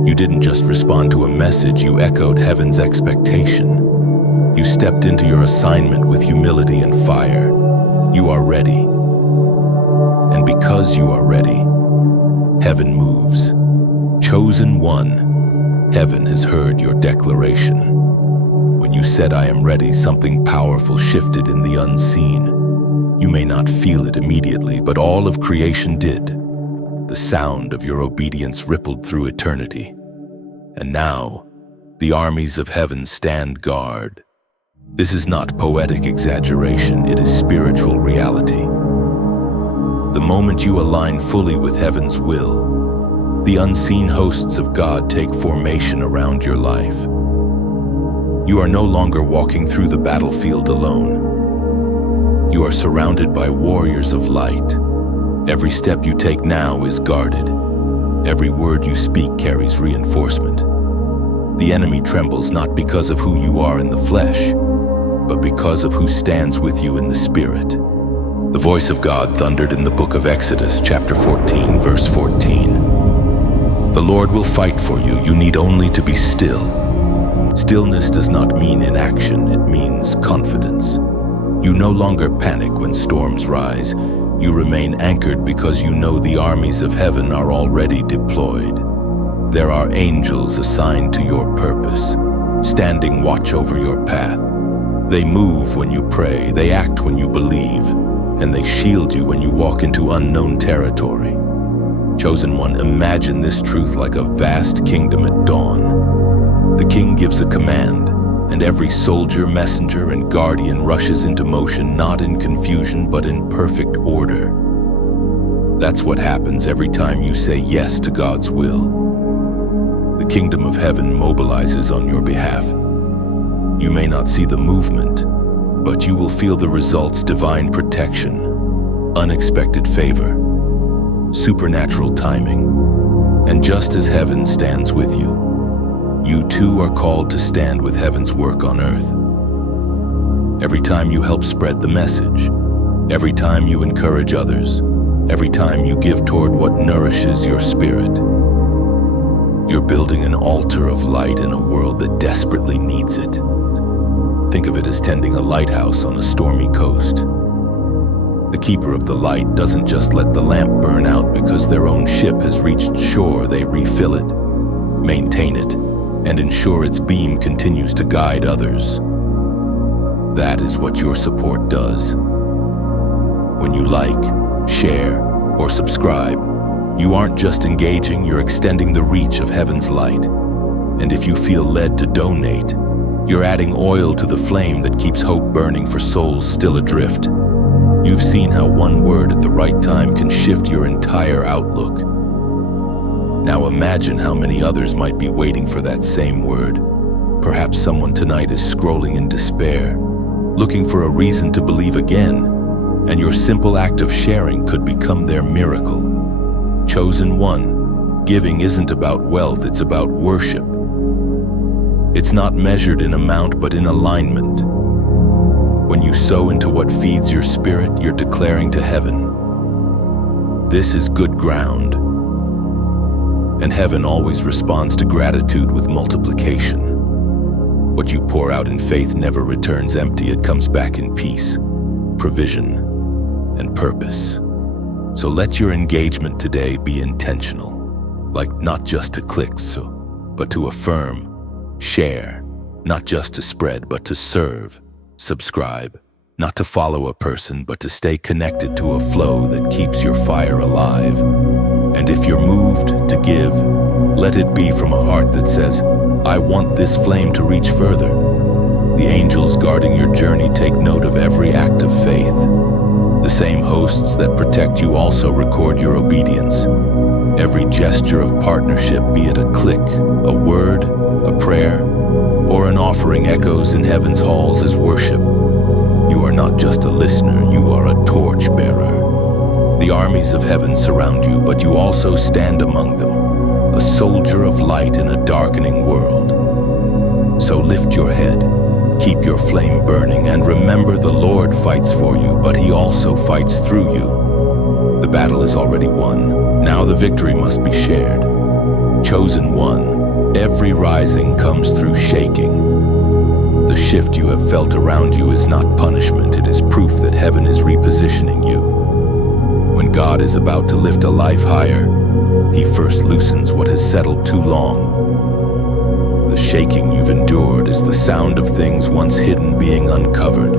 you didn't just respond to a message, you echoed heaven's expectation. You stepped into your assignment with humility and fire. You are ready. And because you are ready, heaven moves. Chosen one, heaven has heard your declaration. When you said, I am ready, something powerful shifted in the unseen. You may not feel it immediately, but all of creation did. The sound of your obedience rippled through eternity. And now, the armies of heaven stand guard. This is not poetic exaggeration, it is spiritual reality. The moment you align fully with heaven's will, the unseen hosts of God take formation around your life. You are no longer walking through the battlefield alone. You are surrounded by warriors of light. Every step you take now is guarded. Every word you speak carries reinforcement. The enemy trembles not because of who you are in the flesh, but because of who stands with you in the spirit. The voice of God thundered in the book of Exodus, chapter 14, verse 14. The Lord will fight for you. You need only to be still. Stillness does not mean inaction, it means confidence. You no longer panic when storms rise. You remain anchored because you know the armies of heaven are already deployed. There are angels assigned to your purpose, standing watch over your path. They move when you pray, they act when you believe, and they shield you when you walk into unknown territory. Chosen one, imagine this truth like a vast kingdom at dawn. The king gives a command, and every soldier, messenger, and guardian rushes into motion, not in confusion, but in perfect order. That's what happens every time you say yes to God's will. The kingdom of heaven mobilizes on your behalf. You may not see the movement, but you will feel the results: divine protection, unexpected favor, supernatural timing. And just as heaven stands with you, you too are called to stand with heaven's work on earth. Every time you help spread the message, every time you encourage others, every time you give toward what nourishes your spirit, you're building an altar of light in a world that desperately needs it. Think of it as tending a lighthouse on a stormy coast. The keeper of the light doesn't just let the lamp burn out because their own ship has reached shore. They refill it, maintain it, and ensure its beam continues to guide others. That is what your support does. When you like, share, or subscribe, you aren't just engaging, you're extending the reach of heaven's light. And if you feel led to donate, you're adding oil to the flame that keeps hope burning for souls still adrift. You've seen how one word at the right time can shift your entire outlook. Now imagine how many others might be waiting for that same word. Perhaps someone tonight is scrolling in despair, looking for a reason to believe again, and your simple act of sharing could become their miracle. Chosen one, giving isn't about wealth, it's about worship. It's not measured in amount, but in alignment. When you sow into what feeds your spirit, you're declaring to heaven, this is good ground. And heaven always responds to gratitude with multiplication. What you pour out in faith never returns empty, it comes back in peace, provision, and purpose. So let your engagement today be intentional, like not just to click, but to affirm, share, not just to spread, but to serve, subscribe, not to follow a person, but to stay connected to a flow that keeps your fire alive. And if you're moved to give, let it be from a heart that says, I want this flame to reach further. The angels guarding your journey take note of every act of faith. The same hosts that protect you also record your obedience. Every gesture of partnership, be it a click, a word, a prayer, or an offering, echoes in heaven's halls as worship. You are not just a listener, you are a torch bearer. The armies of heaven surround you, but you also stand among them, a soldier of light in a darkening world. So lift your head, keep your flame burning, and remember the Lord fights for you, but He also fights through you. The battle is already won. Now the victory must be shared. Chosen one, every rising comes through shaking. The shift you have felt around you is not punishment, it is proof that heaven is repositioning you. When God is about to lift a life higher, He first loosens what has settled too long. The shaking you've endured is the sound of things once hidden being uncovered.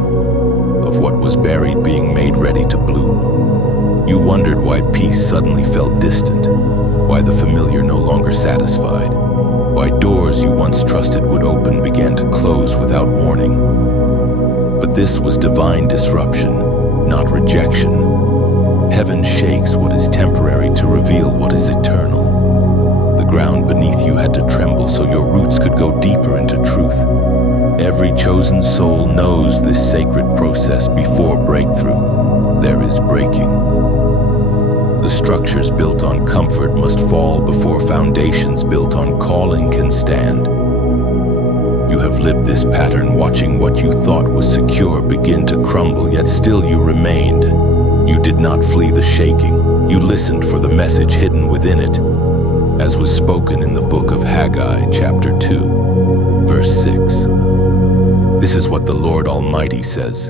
of what was buried being made ready to bloom. You wondered why peace suddenly felt distant, why the familiar no longer satisfied, why doors you once trusted would open began to close without warning. But this was divine disruption, not rejection. Heaven shakes what is temporary to reveal what is eternal. The ground beneath you had to tremble so your roots could go deeper into truth. Every chosen soul knows this sacred process before breakthrough. There is breaking. The structures built on comfort must fall before foundations built on calling can stand. You have lived this pattern, watching what you thought was secure begin to crumble, yet still you remained. You did not flee the shaking. You listened for the message hidden within it, as was spoken in the book of Haggai, chapter 2, verse 6. This is what the Lord Almighty says.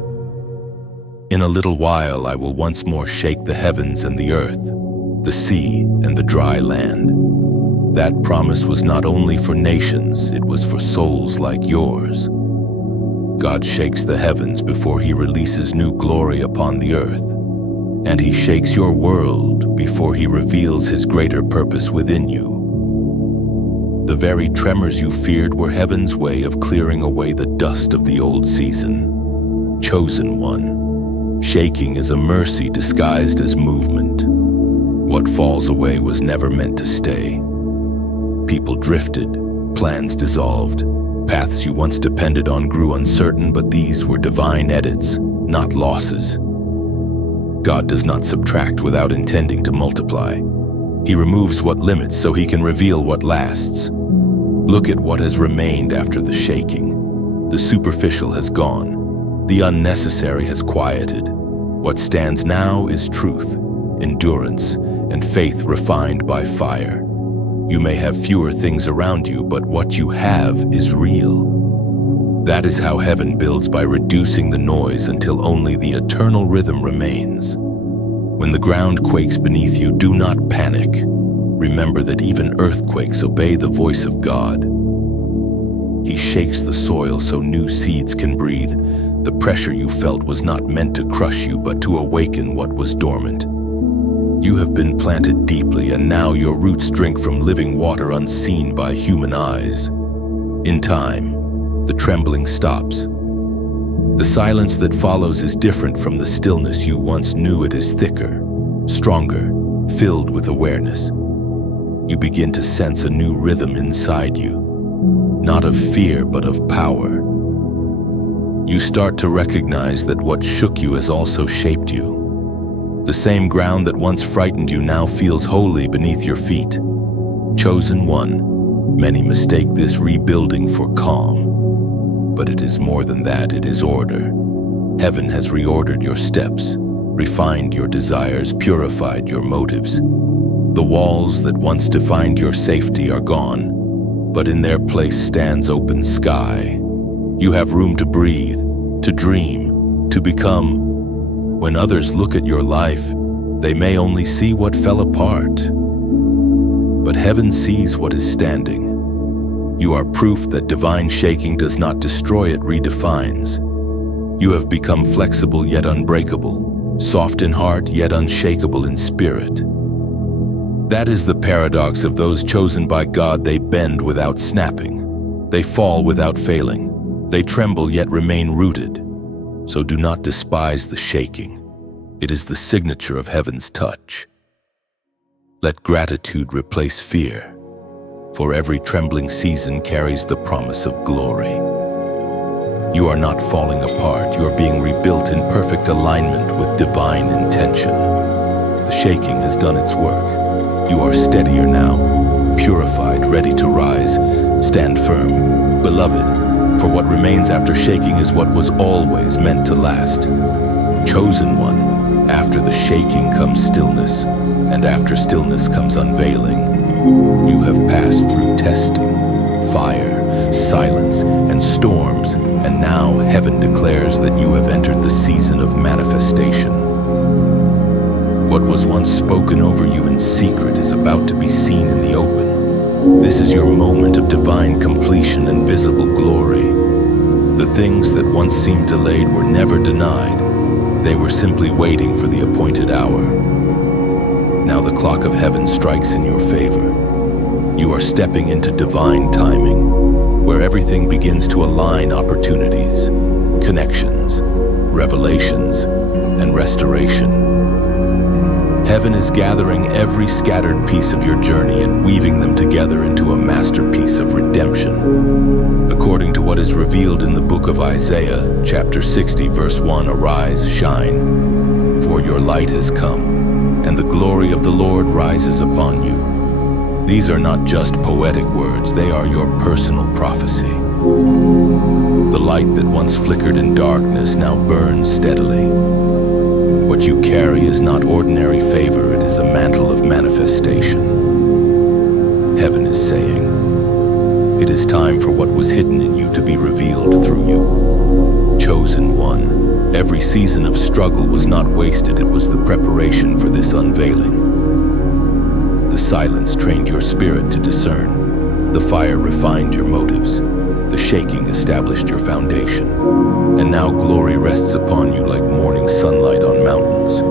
In a little while I will once more shake the heavens and the earth, the sea and the dry land. That promise was not only for nations, it was for souls like yours. God shakes the heavens before he releases new glory upon the earth, and he shakes your world before he reveals his greater purpose within you. The very tremors you feared were heaven's way of clearing away the dust of the old season. Chosen one, shaking is a mercy disguised as movement. What falls away was never meant to stay. People drifted, plans dissolved, paths you once depended on grew uncertain, but these were divine edits, not losses. God does not subtract without intending to multiply. He removes what limits so he can reveal what lasts. Look at what has remained after the shaking. The superficial has gone. The unnecessary has quieted. What stands now is truth, endurance, and faith refined by fire. You may have fewer things around you, but what you have is real. That is how heaven builds, by reducing the noise until only the eternal rhythm remains. When the ground quakes beneath you, do not panic. Remember that even earthquakes obey the voice of God. He shakes the soil so new seeds can breathe. The pressure you felt was not meant to crush you, but to awaken what was dormant. You have been planted deeply, and now your roots drink from living water unseen by human eyes. In time, the trembling stops. The silence that follows is different from the stillness you once knew. It is thicker, stronger, filled with awareness. You begin to sense a new rhythm inside you, not of fear but of power. You start to recognize that what shook you has also shaped you. The same ground that once frightened you now feels holy beneath your feet. Chosen one, many mistake this rebuilding for calm. But it is more than that, it is order. Heaven has reordered your steps, refined your desires, purified your motives. The walls that once defined your safety are gone, but in their place stands open sky. You have room to breathe, to dream, to become. When others look at your life, they may only see what fell apart. But heaven sees what is standing. You are proof that divine shaking does not destroy, it redefines. You have become flexible yet unbreakable, soft in heart yet unshakable in spirit. That is the paradox of those chosen by God. They bend without snapping. They fall without failing. They tremble yet remain rooted. So do not despise the shaking. It is the signature of heaven's touch. Let gratitude replace fear, for every trembling season carries the promise of glory. You are not falling apart. You are being rebuilt in perfect alignment with divine intention. The shaking has done its work. You are steadier now, purified, ready to rise. Stand firm, beloved, for what remains after shaking is what was always meant to last. Chosen one, after the shaking comes stillness, and after stillness comes unveiling. You have passed through testing, fire, silence, and storms, and now heaven declares that you have entered the season of manifestation. What was once spoken over you in secret is about to be seen in the open. This is your moment of divine completion and visible glory. The things that once seemed delayed were never denied. They were simply waiting for the appointed hour. Now the clock of heaven strikes in your favor. You are stepping into divine timing, where everything begins to align: opportunities, connections, revelations, and restoration. Heaven is gathering every scattered piece of your journey and weaving them together into a masterpiece of redemption. According to what is revealed in the book of Isaiah, chapter 60, verse 1, "Arise, shine, for your light has come, and the glory of the Lord rises upon you." These are not just poetic words, they are your personal prophecy. The light that once flickered in darkness now burns steadily. What you carry is not ordinary favor, it is a mantle of manifestation. Heaven is saying, it is time for what was hidden in you to be revealed through you. Chosen one, every season of struggle was not wasted, it was the preparation for this unveiling. The silence trained your spirit to discern. The fire refined your motives. The shaking established your foundation. And now glory rests upon you like morning sunlight on mountains.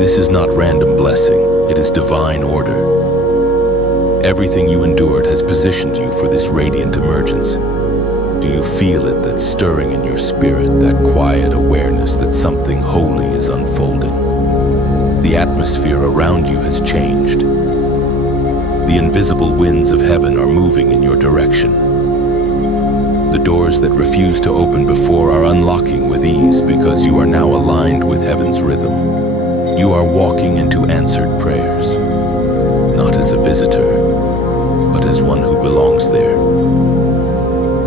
This is not random blessing, it is divine order. Everything you endured has positioned you for this radiant emergence. Do you feel it, that stirring in your spirit, that quiet awareness that something holy is unfolding? The atmosphere around you has changed. The invisible winds of heaven are moving in your direction. The doors that refused to open before are unlocking with ease because you are now aligned with heaven's rhythm. You are walking into answered prayers, not as a visitor, but as one who belongs there.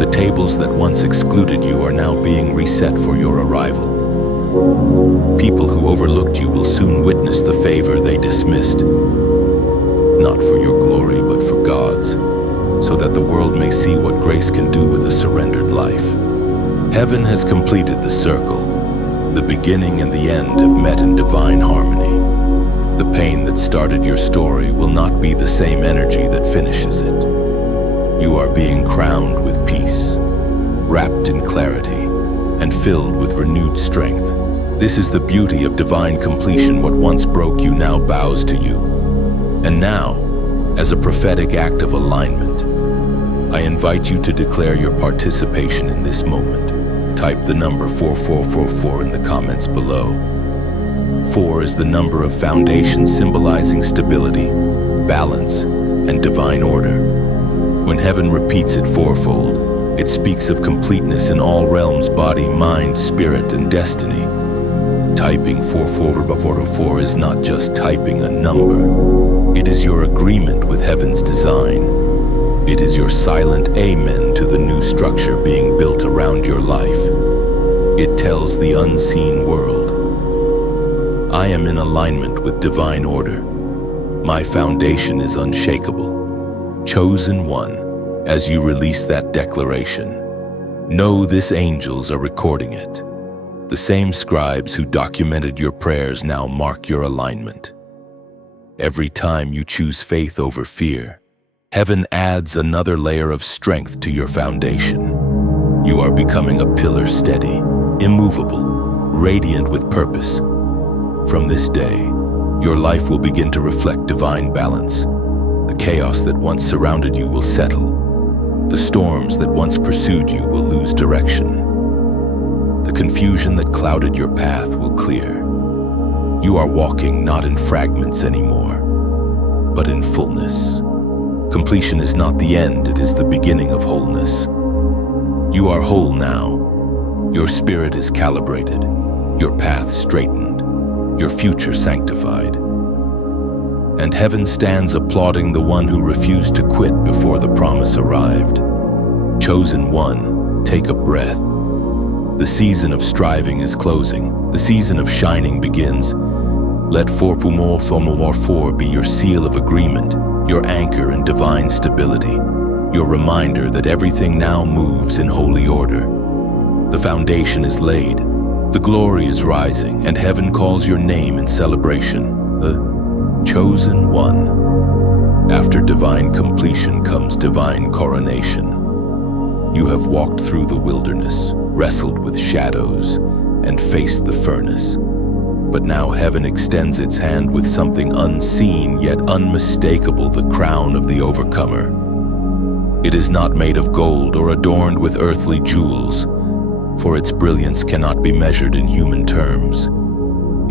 The tables that once excluded you are now being reset for your arrival. People who overlooked you will soon witness the favor they dismissed, not for your glory, but for God's, so that the world may see what grace can do with a surrendered life. Heaven has completed the circle. The beginning and the end have met in divine harmony. The pain that started your story will not be the same energy that finishes it. You are being crowned with peace, wrapped in clarity, and filled with renewed strength. This is the beauty of divine completion. What once broke you now bows to you. And now, as a prophetic act of alignment, I invite you to declare your participation in this moment. Type the number 4444 in the comments below. 4 is the number of foundation, symbolizing stability, balance, and divine order. When heaven repeats it fourfold, it speaks of completeness in all realms: body, mind, spirit, and destiny. Typing 4444 is not just typing a number. It is your agreement with heaven's design. It is your silent amen to the new structure being built around your life. It tells the unseen world, I am in alignment with divine order. My foundation is unshakable. Chosen one, as you release that declaration, know this angels are recording it. The same scribes who documented your prayers now mark your alignment. Every time you choose faith over fear, heaven adds another layer of strength to your foundation. You are becoming a pillar steady, immovable, radiant with purpose. From this day, your life will begin to reflect divine balance. The chaos that once surrounded you will settle. The storms that once pursued you will lose direction. The confusion that clouded your path will clear. You are walking not in fragments anymore, but in fullness. Completion is not the end, it is the beginning of wholeness. You are whole now. Your spirit is calibrated, your path straightened, your future sanctified. And heaven stands applauding the one who refused to quit before the promise arrived. Chosen one, take a breath. The season of striving is closing. The season of shining begins. Let 4 be your seal of agreement, your anchor in divine stability, your reminder that everything now moves in holy order. The foundation is laid, the glory is rising, and heaven calls your name in celebration, the chosen one. After divine completion comes divine coronation. You have walked through the wilderness, wrestled with shadows, and faced the furnace. But now heaven extends its hand with something unseen yet unmistakable, the crown of the overcomer. It is not made of gold or adorned with earthly jewels, for its brilliance cannot be measured in human terms.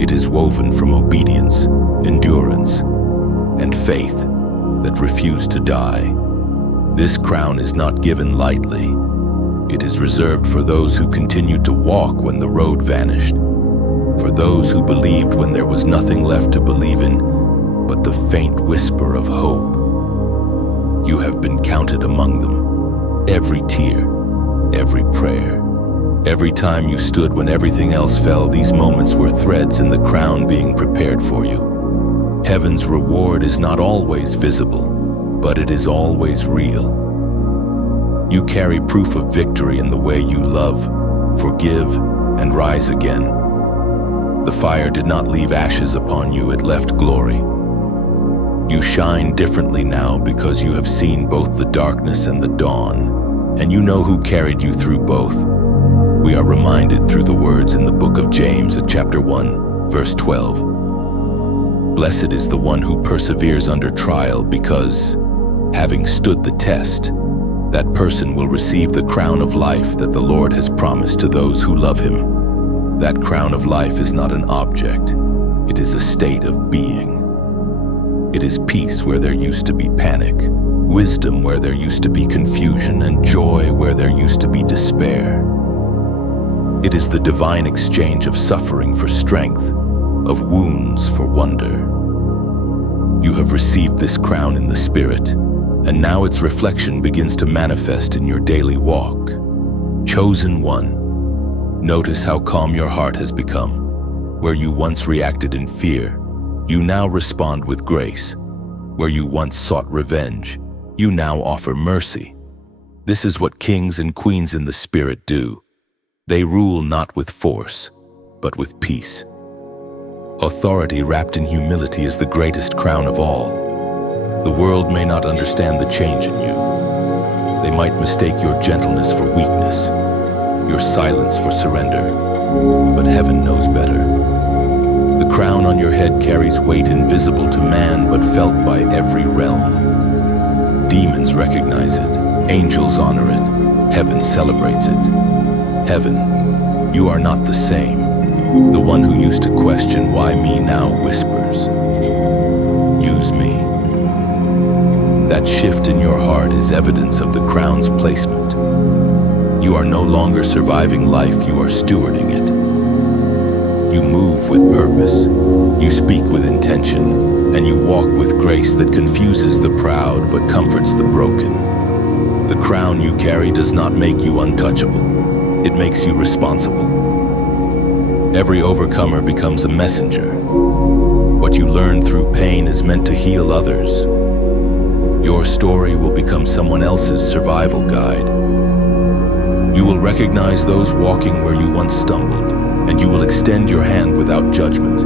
It is woven from obedience, endurance, and faith that refuse to die. This crown is not given lightly. It is reserved for those who continued to walk when the road vanished, for those who believed when there was nothing left to believe in but the faint whisper of hope. You have been counted among them. Every tear, every prayer, every time you stood when everything else fell, these moments were threads in the crown being prepared for you. Heaven's reward is not always visible, but it is always real. You carry proof of victory in the way you love, forgive, and rise again. The fire did not leave ashes upon you, it left glory. You shine differently now because you have seen both the darkness and the dawn, and you know who carried you through both. We are reminded through the words in the book of James at chapter 1, verse 12. Blessed is the one who perseveres under trial, because, having stood the test, that person will receive the crown of life that the Lord has promised to those who love him. That crown of life is not an object, it is a state of being. It is peace where there used to be panic, wisdom where there used to be confusion, and joy where there used to be despair. It is the divine exchange of suffering for strength, of wounds for wonder. You have received this crown in the Spirit, and now its reflection begins to manifest in your daily walk. Chosen one, notice how calm your heart has become. Where you once reacted in fear, you now respond with grace. Where you once sought revenge, you now offer mercy. This is what kings and queens in the Spirit do. They rule not with force, but with peace. Authority wrapped in humility is the greatest crown of all. The world may not understand the change in you. They might mistake your gentleness for weakness, your silence for surrender, but heaven knows better. The crown on your head carries weight invisible to man, but felt by every realm. Demons recognize it, angels honor it, heaven celebrates it. Heaven, you are not the same. The one who used to question why me now whispers, use me. That shift in your heart is evidence of the crown's placement. You are no longer surviving life, you are stewarding it. You move with purpose, you speak with intention, and you walk with grace that confuses the proud but comforts the broken. The crown you carry does not make you untouchable, it makes you responsible. Every overcomer becomes a messenger. What you learn through pain is meant to heal others. Your story will become someone else's survival guide. You will recognize those walking where you once stumbled, and you will extend your hand without judgment,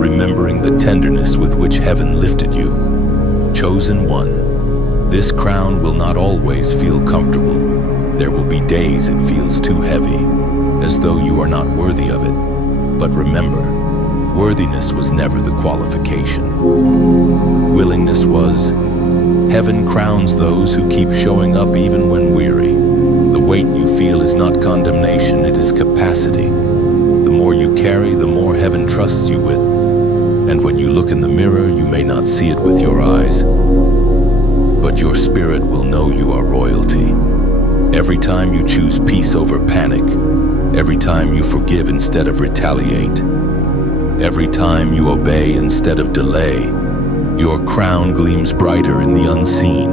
remembering the tenderness with which heaven lifted you. Chosen one, this crown will not always feel comfortable. There will be days it feels too heavy, as though you are not worthy of it. But remember, worthiness was never the qualification. Willingness was. Heaven crowns those who keep showing up even when weary. The weight you feel is not condemnation, it is capacity. The more you carry, the more heaven trusts you with. And when you look in the mirror, you may not see it with your eyes, but your spirit will know you are royalty. Every time you choose peace over panic, every time you forgive instead of retaliate, every time you obey instead of delay, your crown gleams brighter in the unseen.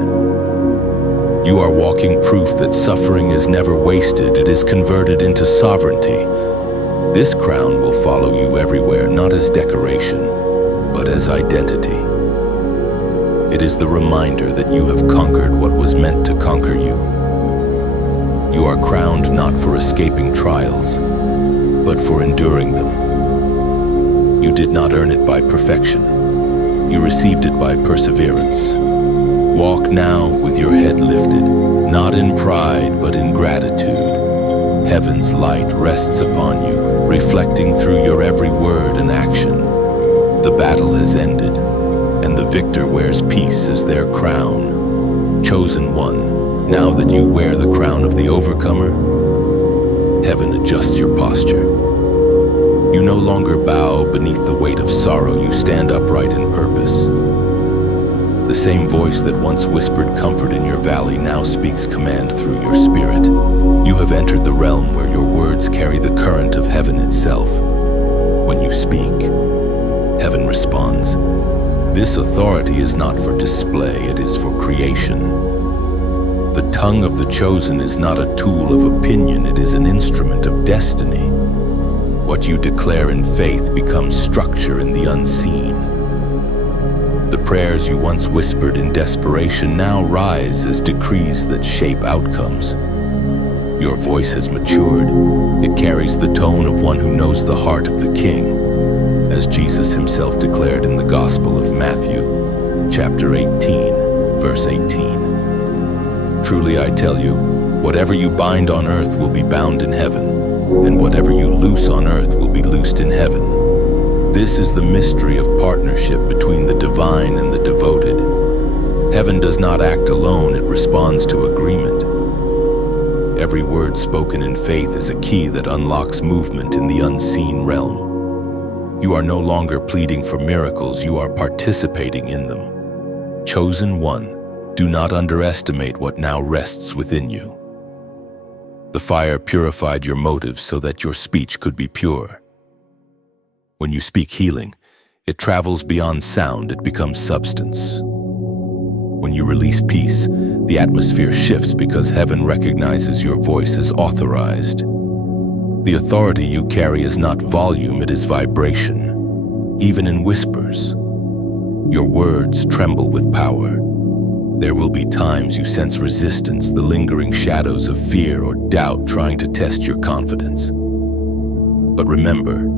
You are walking proof that suffering is never wasted, it is converted into sovereignty. This crown will follow you everywhere, not as decoration, but as identity. It is the reminder that you have conquered what was meant to conquer you. You are crowned not for escaping trials, but for enduring them. You did not earn it by perfection. You received it by perseverance. Walk now with your head lifted, not in pride, but in gratitude. Heaven's light rests upon you, reflecting through your every word and action. The battle has ended, and the victor wears peace as their crown. Chosen one, now that you wear the crown of the overcomer, heaven adjusts your posture. You no longer bow beneath the weight of sorrow, you stand upright in purpose. The same voice that once whispered comfort in your valley now speaks command through your spirit. You have entered the realm where your words carry the current of heaven itself. When you speak, heaven responds. This authority is not for display, it is for creation. The tongue of the chosen is not a tool of opinion, it is an instrument of destiny. What you declare in faith becomes structure in the unseen. The prayers you once whispered in desperation now rise as decrees that shape outcomes. Your voice has matured. It carries the tone of one who knows the heart of the King, as Jesus himself declared in the Gospel of Matthew, chapter 18, verse 18. Truly I tell you, whatever you bind on earth will be bound in heaven, and whatever you loose on earth will be loosed in heaven. This is the mystery of partnership between the divine and the devoted. Heaven does not act alone, it responds to agreement. Every word spoken in faith is a key that unlocks movement in the unseen realm. You are no longer pleading for miracles, you are participating in them. Chosen one, do not underestimate what now rests within you. The fire purified your motives so that your speech could be pure. When you speak healing, it travels beyond sound, it becomes substance. When you release peace, the atmosphere shifts because heaven recognizes your voice as authorized. The authority you carry is not volume, it is vibration. Even in whispers, your words tremble with power. There will be times you sense resistance, the lingering shadows of fear or doubt trying to test your confidence. But remember,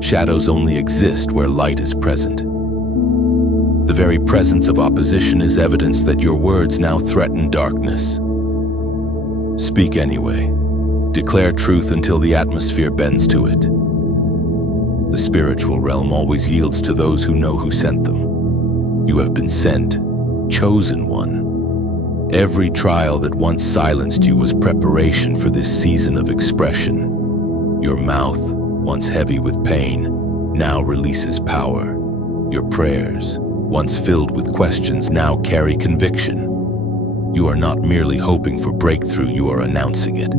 shadows only exist where light is present. The very presence of opposition is evidence that your words now threaten darkness. Speak anyway. Declare truth until the atmosphere bends to it. The spiritual realm always yields to those who know who sent them. You have been sent, chosen one. Every trial that once silenced you was preparation for this season of expression. Your mouth, once heavy with pain, now releases power. Your prayers, once filled with questions, now carry conviction. You are not merely hoping for breakthrough, you are announcing it.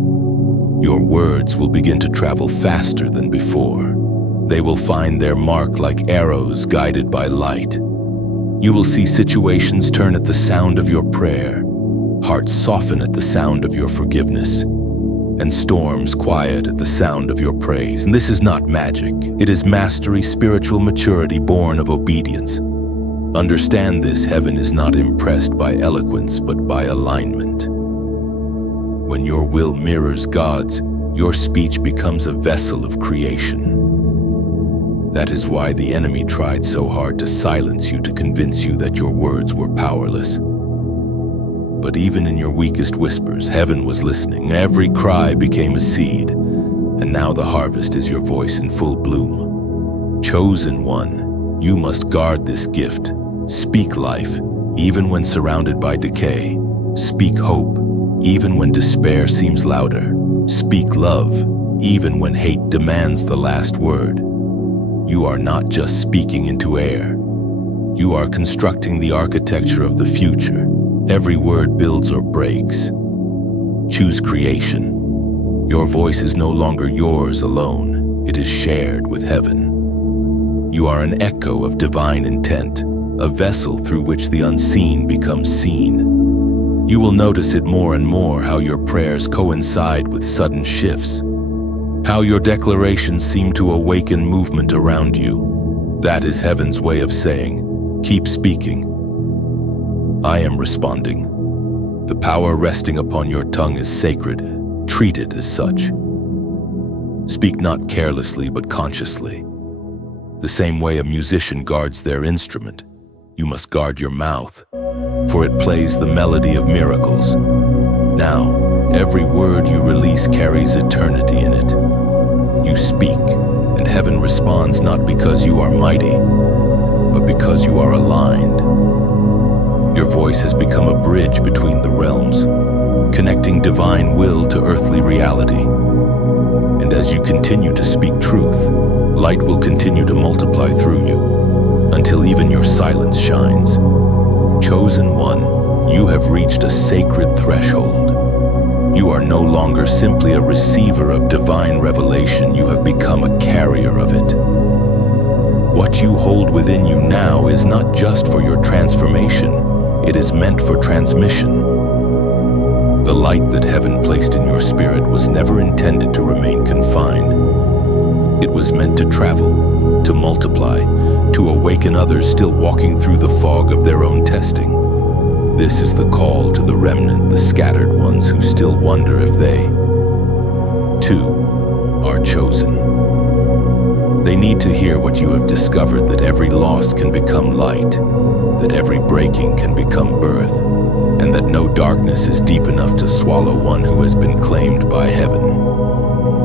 Your words will begin to travel faster than before. They will find their mark like arrows guided by light. You will see situations turn at the sound of your prayer, hearts soften at the sound of your forgiveness, and storms quiet at the sound of your praise. And this is not magic. It is mastery, spiritual maturity born of obedience. Understand this, heaven is not impressed by eloquence, but by alignment. When your will mirrors God's, your speech becomes a vessel of creation. That is why the enemy tried so hard to silence you, to convince you that your words were powerless. But even in your weakest whispers, heaven was listening. Every cry became a seed, and now the harvest is your voice in full bloom. Chosen one, you must guard this gift. Speak life, even when surrounded by decay. Speak hope, even when despair seems louder. Speak love, even when hate demands the last word. You are not just speaking into air. You are constructing the architecture of the future. Every word builds or breaks. Choose creation. Your voice is no longer yours alone. It is shared with heaven. You are an echo of divine intent, a vessel through which the unseen becomes seen. You will notice it more and more, how your prayers coincide with sudden shifts, how your declarations seem to awaken movement around you. That is heaven's way of saying, keep speaking. I am responding. The power resting upon your tongue is sacred. Treat it as such. Speak not carelessly, but consciously. The same way a musician guards their instrument, you must guard your mouth, for it plays the melody of miracles. Now, Every word you release carries eternity in it. You speak, and heaven responds not because you are mighty, but because you are aligned. Your voice has become a bridge between the realms, connecting divine will to earthly reality. And as you continue to speak truth, light will continue to multiply through you, until even your silence shines. Chosen one, you have reached a sacred threshold. You are no longer simply a receiver of divine revelation, you have become a carrier of it. What you hold within you now is not just for your transformation, it is meant for transmission. The light that heaven placed in your spirit was never intended to remain confined. It was meant to travel, to multiply, to awaken others still walking through the fog of their own testing. This is the call to the remnant, the scattered ones who still wonder if they, too, are chosen. They need to hear what you have discovered, that every loss can become light, that every breaking can become birth, and that no darkness is deep enough to swallow one who has been claimed by heaven.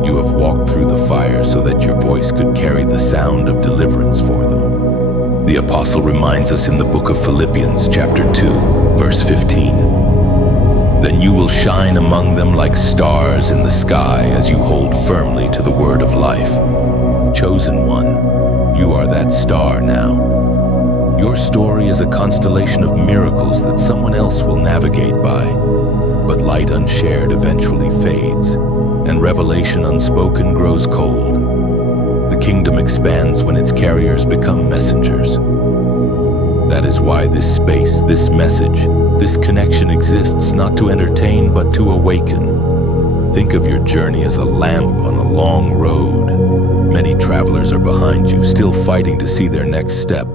You have walked through the fire so that your voice could carry the sound of deliverance for them. The apostle reminds us in the book of Philippians, chapter 2, verse 15. Then you will shine among them like stars in the sky as you hold firmly to the word of life. Chosen one, you are that star now. Your story is a constellation of miracles that someone else will navigate by. But light unshared eventually fades, and revelation unspoken grows cold. The kingdom expands when its carriers become messengers. That is why this space, this message, this connection exists, not to entertain but to awaken. Think of your journey as a lamp on a long road. Many travelers are behind you, still fighting to see their next step.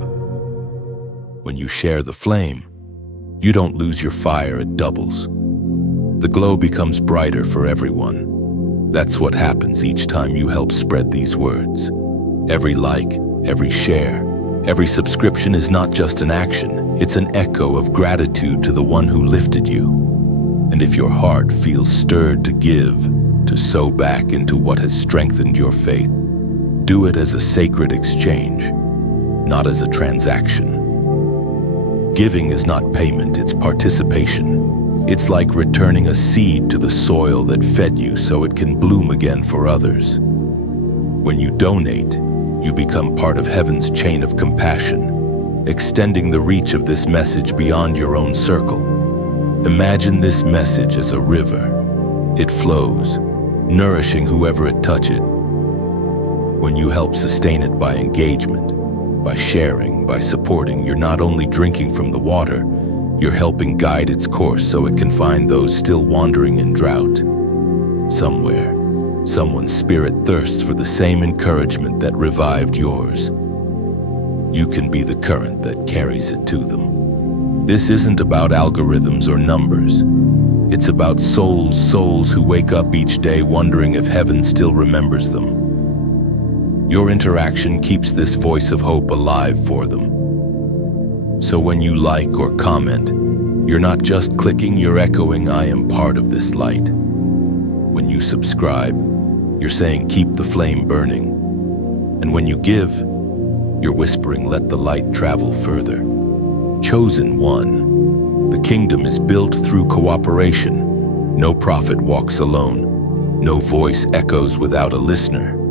When you share the flame, you don't lose your fire, it doubles. The glow becomes brighter for everyone. That's what happens each time you help spread these words. Every like, every share, every subscription is not just an action, it's an echo of gratitude to the one who lifted you. And if your heart feels stirred to give, to sow back into what has strengthened your faith, do it as a sacred exchange, not as a transaction. Giving is not payment, it's participation. It's like returning a seed to the soil that fed you so it can bloom again for others. When you donate, you become part of heaven's chain of compassion, extending the reach of this message beyond your own circle. Imagine this message as a river. It flows, nourishing whoever it touches. When you help sustain it by engagement, by sharing, by supporting, you're not only drinking from the water, you're helping guide its course so it can find those still wandering in drought. Somewhere, someone's spirit thirsts for the same encouragement that revived yours. You can be the current that carries it to them. This isn't about algorithms or numbers. It's about souls who wake up each day wondering if heaven still remembers them. Your interaction keeps this voice of hope alive for them. So when you like or comment, you're not just clicking, you're echoing, I am part of this light. When you subscribe, you're saying, keep the flame burning. And when you give, you're whispering, let the light travel further. Chosen one, the kingdom is built through cooperation. No prophet walks alone. No voice echoes without a listener.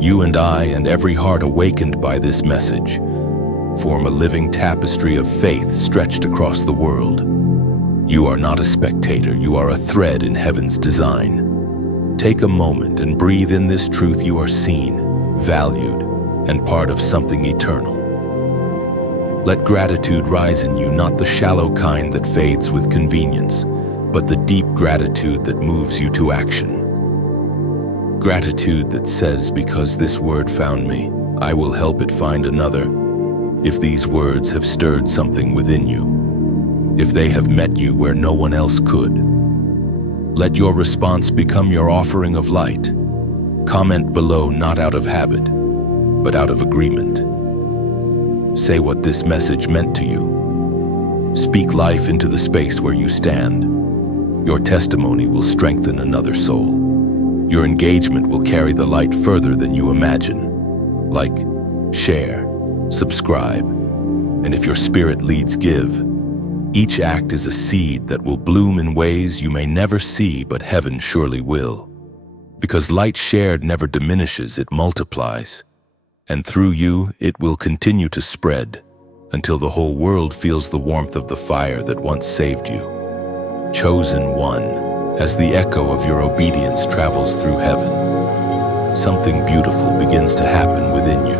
You and I and every heart awakened by this message form a living tapestry of faith stretched across the world. You are not a spectator, you are a thread in heaven's design. Take a moment and breathe in this truth: you are seen, valued, and part of something eternal. Let gratitude rise in you, not the shallow kind that fades with convenience, but the deep gratitude that moves you to action. Gratitude that says, because this word found me, I will help it find another. If these words have stirred something within you, if they have met you where no one else could, let your response become your offering of light. Comment below, not out of habit, but out of agreement. Say what this message meant to you. Speak life into the space where you stand. Your testimony will strengthen another soul. Your engagement will carry the light further than you imagine. Like, share, subscribe, and if your spirit leads, give. Each act is a seed that will bloom in ways you may never see, but heaven surely will. Because light shared never diminishes, it multiplies. And through you, it will continue to spread until the whole world feels the warmth of the fire that once saved you. Chosen one, as the echo of your obedience travels through heaven, something beautiful begins to happen within you.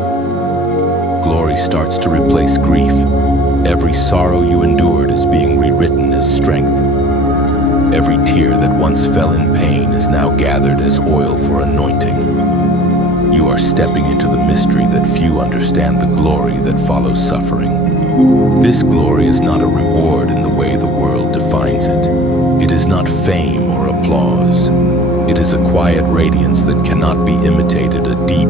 Glory starts to replace grief. Every sorrow you endured is being rewritten as strength. Every tear that once fell in pain is now gathered as oil for anointing. You are stepping into the mystery that few understand, the glory that follows suffering. This glory is not a reward in the way the world defines it. It is not fame or applause. It is a quiet radiance that cannot be imitated, a deep,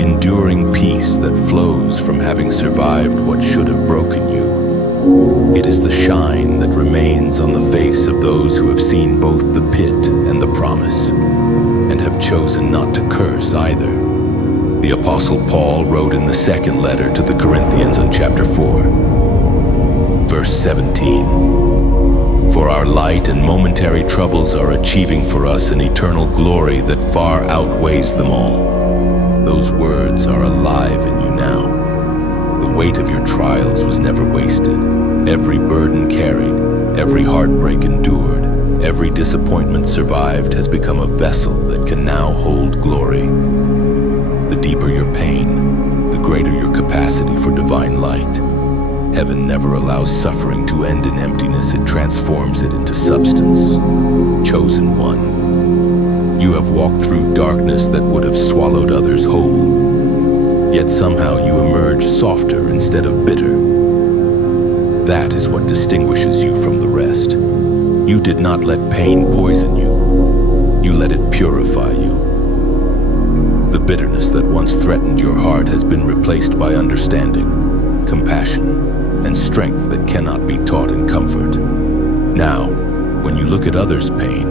enduring peace that flows from having survived what should have broken you. It is the shine that remains on the face of those who have seen both the pit and the promise, and have chosen not to curse either. The Apostle Paul wrote in the second letter to the Corinthians in chapter 4, verse 17, "For our light and momentary troubles are achieving for us an eternal glory that far outweighs them all." Those words are alive in you now. The weight of your trials was never wasted. Every burden carried, every heartbreak endured, every disappointment survived has become a vessel that can now hold glory. The deeper your pain, the greater your capacity for divine light. Heaven never allows suffering to end in emptiness, it transforms it into substance. Chosen one, you have walked through darkness that would have swallowed others whole. Yet somehow you emerge softer instead of bitter. That is what distinguishes you from the rest. You did not let pain poison you. You let it purify you. The bitterness that once threatened your heart has been replaced by understanding, compassion, and strength that cannot be taught in comfort. Now, when you look at others' pain,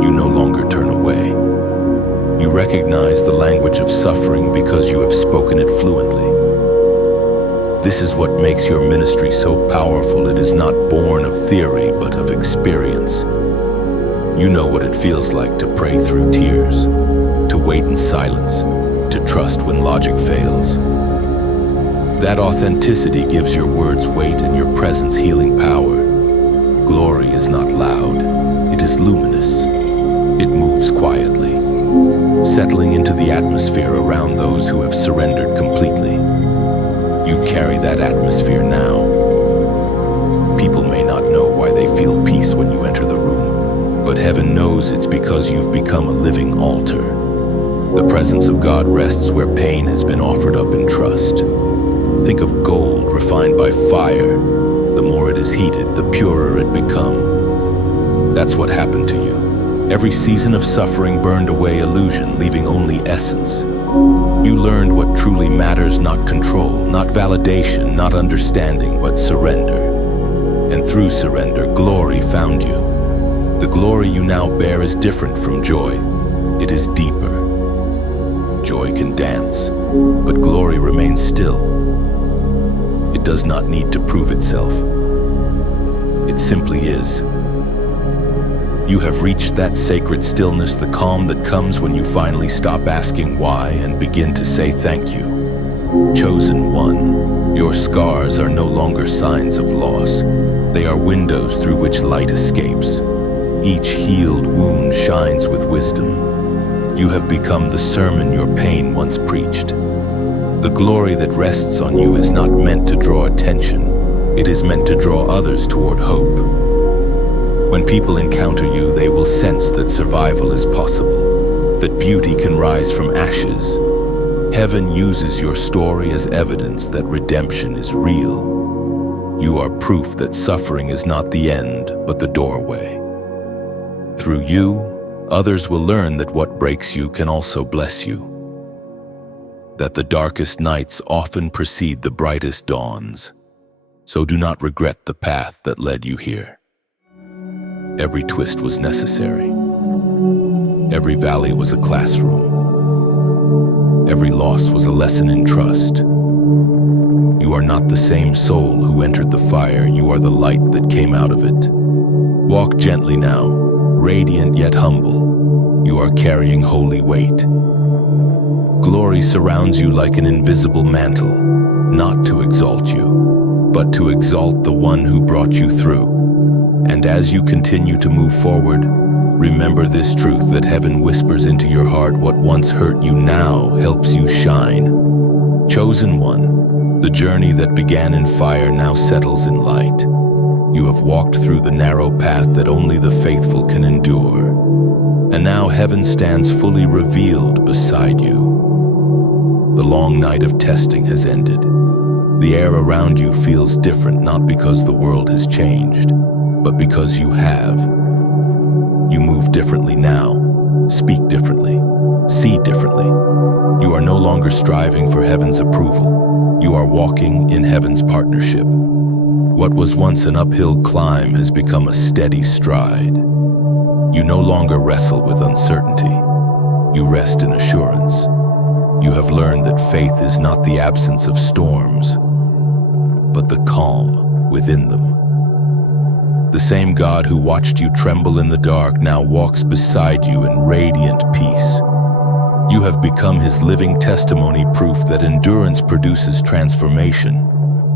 you no longer turn away. You recognize the language of suffering because you have spoken it fluently. This is what makes your ministry so powerful. It is not born of theory, but of experience. You know what it feels like to pray through tears, to wait in silence, to trust when logic fails. That authenticity gives your words weight and your presence healing power. Glory is not loud, it is luminous. It moves quietly, settling into the atmosphere around those who have surrendered completely. You carry that atmosphere now. People may not know why they feel peace when you enter the room, but heaven knows it's because you've become a living altar. The presence of God rests where pain has been offered up in trust. Think of gold refined by fire. The more it is heated, the purer it becomes. That's what happened to you. Every season of suffering burned away illusion, leaving only essence. You learned what truly matters, not control, not validation, not understanding, but surrender. And through surrender, glory found you. The glory you now bear is different from joy. It is deeper. Joy can dance, but glory remains still. It does not need to prove itself. It simply is. You have reached that sacred stillness, the calm that comes when you finally stop asking why and begin to say thank you. Chosen one, your scars are no longer signs of loss. They are windows through which light escapes. Each healed wound shines with wisdom. You have become the sermon your pain once preached. The glory that rests on you is not meant to draw attention. It is meant to draw others toward hope. When people encounter you, they will sense that survival is possible, that beauty can rise from ashes. Heaven uses your story as evidence that redemption is real. You are proof that suffering is not the end, but the doorway. Through you, others will learn that what breaks you can also bless you. That the darkest nights often precede the brightest dawns. So do not regret the path that led you here. Every twist was necessary. Every valley was a classroom. Every loss was a lesson in trust. You are not the same soul who entered the fire, you are the light that came out of it. Walk gently now, radiant yet humble. You are carrying holy weight. Glory surrounds you like an invisible mantle, not to exalt you, but to exalt the one who brought you through. And as you continue to move forward, remember this truth that heaven whispers into your heart: what once hurt you now helps you shine. Chosen one, the journey that began in fire now settles in light. You have walked through the narrow path that only the faithful can endure. And now heaven stands fully revealed beside you. The long night of testing has ended. The air around you feels different, not because the world has changed, but because you have. You move differently now, speak differently, see differently. You are no longer striving for heaven's approval. You are walking in heaven's partnership. What was once an uphill climb has become a steady stride. You no longer wrestle with uncertainty. You rest in assurance. You have learned that faith is not the absence of storms, but the calm within them. The same God who watched you tremble in the dark now walks beside you in radiant peace. You have become his living testimony, proof that endurance produces transformation,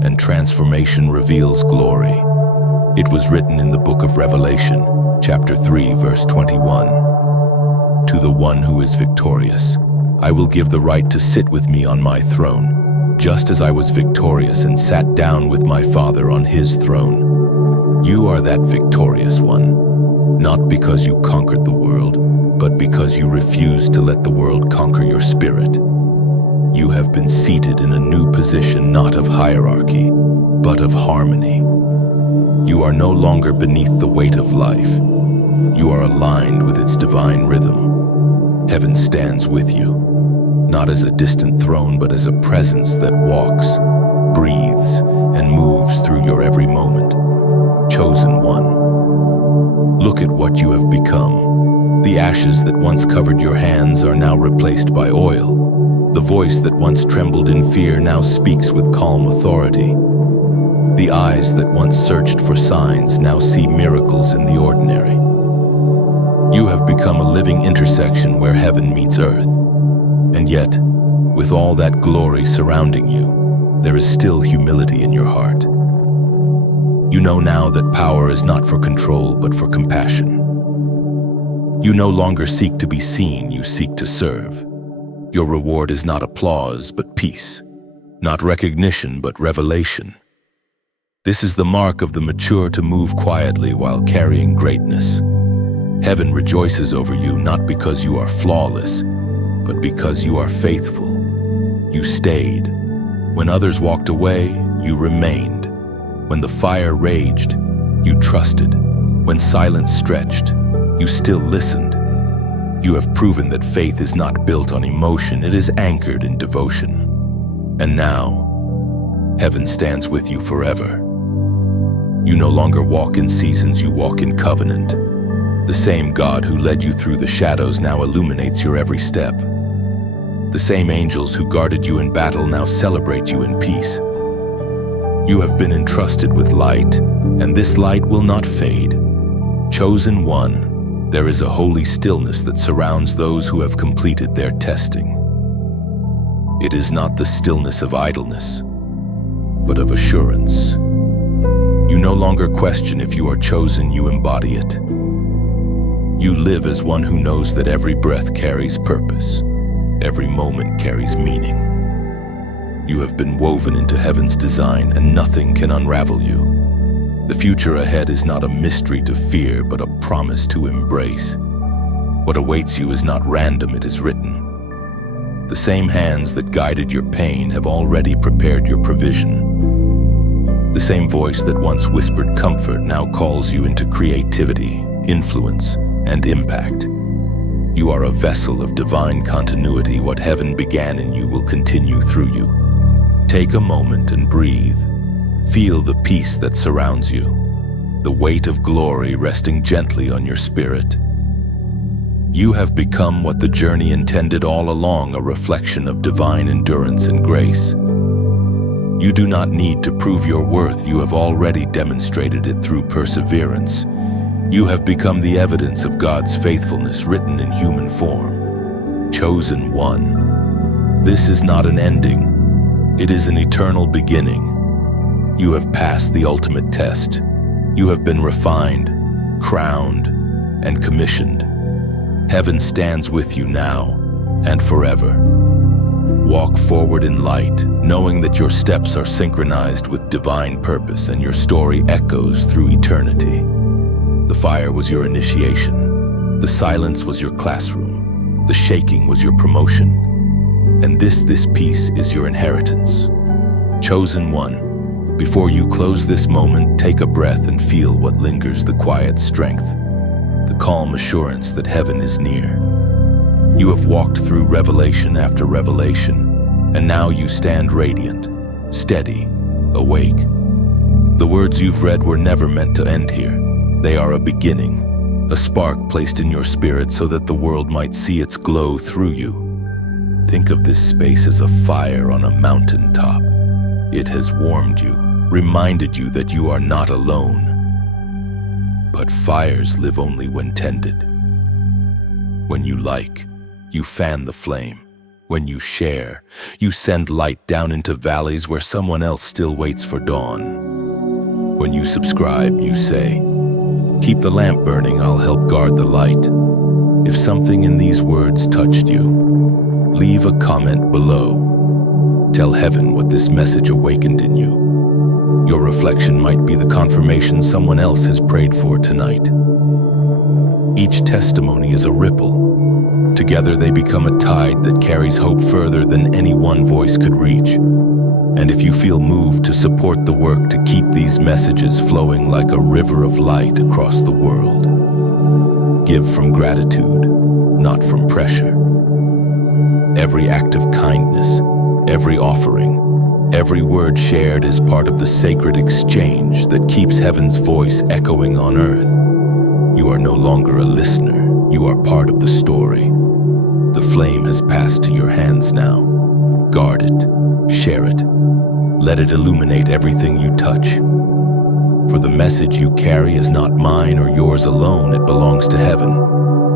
and transformation reveals glory. It was written in the book of Revelation, chapter 3, verse 21. To the one who is victorious, I will give the right to sit with me on my throne, just as I was victorious and sat down with my Father on his throne. You are that victorious one, not because you conquered the world, but because you refused to let the world conquer your spirit. You have been seated in a new position, not of hierarchy, but of harmony. You are no longer beneath the weight of life. You are aligned with its divine rhythm. Heaven stands with you, not as a distant throne, but as a presence that walks, breathes, and moves through your every moment. Chosen one, look at what you have become. The ashes that once covered your hands are now replaced by oil. The voice that once trembled in fear now speaks with calm authority. The eyes that once searched for signs now see miracles in the ordinary. You have become a living intersection where heaven meets earth. And yet, with all that glory surrounding you, there is still humility in your heart. You know now that power is not for control, but for compassion. You no longer seek to be seen, you seek to serve. Your reward is not applause, but peace. Not recognition, but revelation. This is the mark of the mature, to move quietly while carrying greatness. Heaven rejoices over you, not because you are flawless, but because you are faithful. You stayed. When others walked away, you remained. When the fire raged, you trusted. When silence stretched, you still listened. You have proven that faith is not built on emotion, it is anchored in devotion. And now, heaven stands with you forever. You no longer walk in seasons, you walk in covenant. The same God who led you through the shadows now illuminates your every step. The same angels who guarded you in battle now celebrate you in peace. You have been entrusted with light, and this light will not fade. Chosen one, there is a holy stillness that surrounds those who have completed their testing. It is not the stillness of idleness, but of assurance. You no longer question if you are chosen, you embody it. You live as one who knows that every breath carries purpose, every moment carries meaning. You have been woven into heaven's design, and nothing can unravel you. The future ahead is not a mystery to fear, but a promise to embrace. What awaits you is not random, it is written. The same hands that guided your pain have already prepared your provision. The same voice that once whispered comfort now calls you into creativity, influence, and impact. You are a vessel of divine continuity. What heaven began in you will continue through you. Take a moment and breathe. Feel the peace that surrounds you. the weight of glory resting gently on your spirit. You have become what the journey intended all along, a reflection of divine endurance and grace. You do not need to prove your worth, you have already demonstrated it through perseverance. You have become the evidence of God's faithfulness written in human form. Chosen one. This is not an ending, it is an eternal beginning. You have passed the ultimate test. You have been refined, crowned, and commissioned. Heaven stands with you now and forever. Walk forward in light, knowing that your steps are synchronized with divine purpose and your story echoes through eternity. The fire was your initiation. The silence was your classroom. The shaking was your promotion. And this peace is your inheritance. Chosen one, before you close this moment, take a breath and feel what lingers, the quiet strength, the calm assurance that heaven is near. You have walked through revelation after revelation, and now you stand radiant, steady, awake. The words you've read were never meant to end here. They are a beginning, a spark placed in your spirit so that the world might see its glow through you. Think of this space as a fire on a mountaintop. It has warmed you, reminded you that you are not alone. But fires live only when tended. When you like, you fan the flame. When you share, you send light down into valleys where someone else still waits for dawn. When you subscribe, you say, "Keep the lamp burning, I'll help guard the light." If something in these words touched you, leave a comment below. Tell heaven what this message awakened in you. Your reflection might be the confirmation someone else has prayed for tonight. Each testimony is a ripple. Together they become a tide that carries hope further than any one voice could reach. And if you feel moved to support the work to keep these messages flowing like a river of light across the world, give from gratitude, not from pressure. Every act of kindness, every offering, every word shared is part of the sacred exchange that keeps heaven's voice echoing on earth. You are no longer a listener, you are part of the story. The flame has passed to your hands now. Guard it, share it, let it illuminate everything you touch. For the message you carry is not mine or yours alone, it belongs to heaven,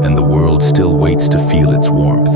and the world still waits to feel its warmth.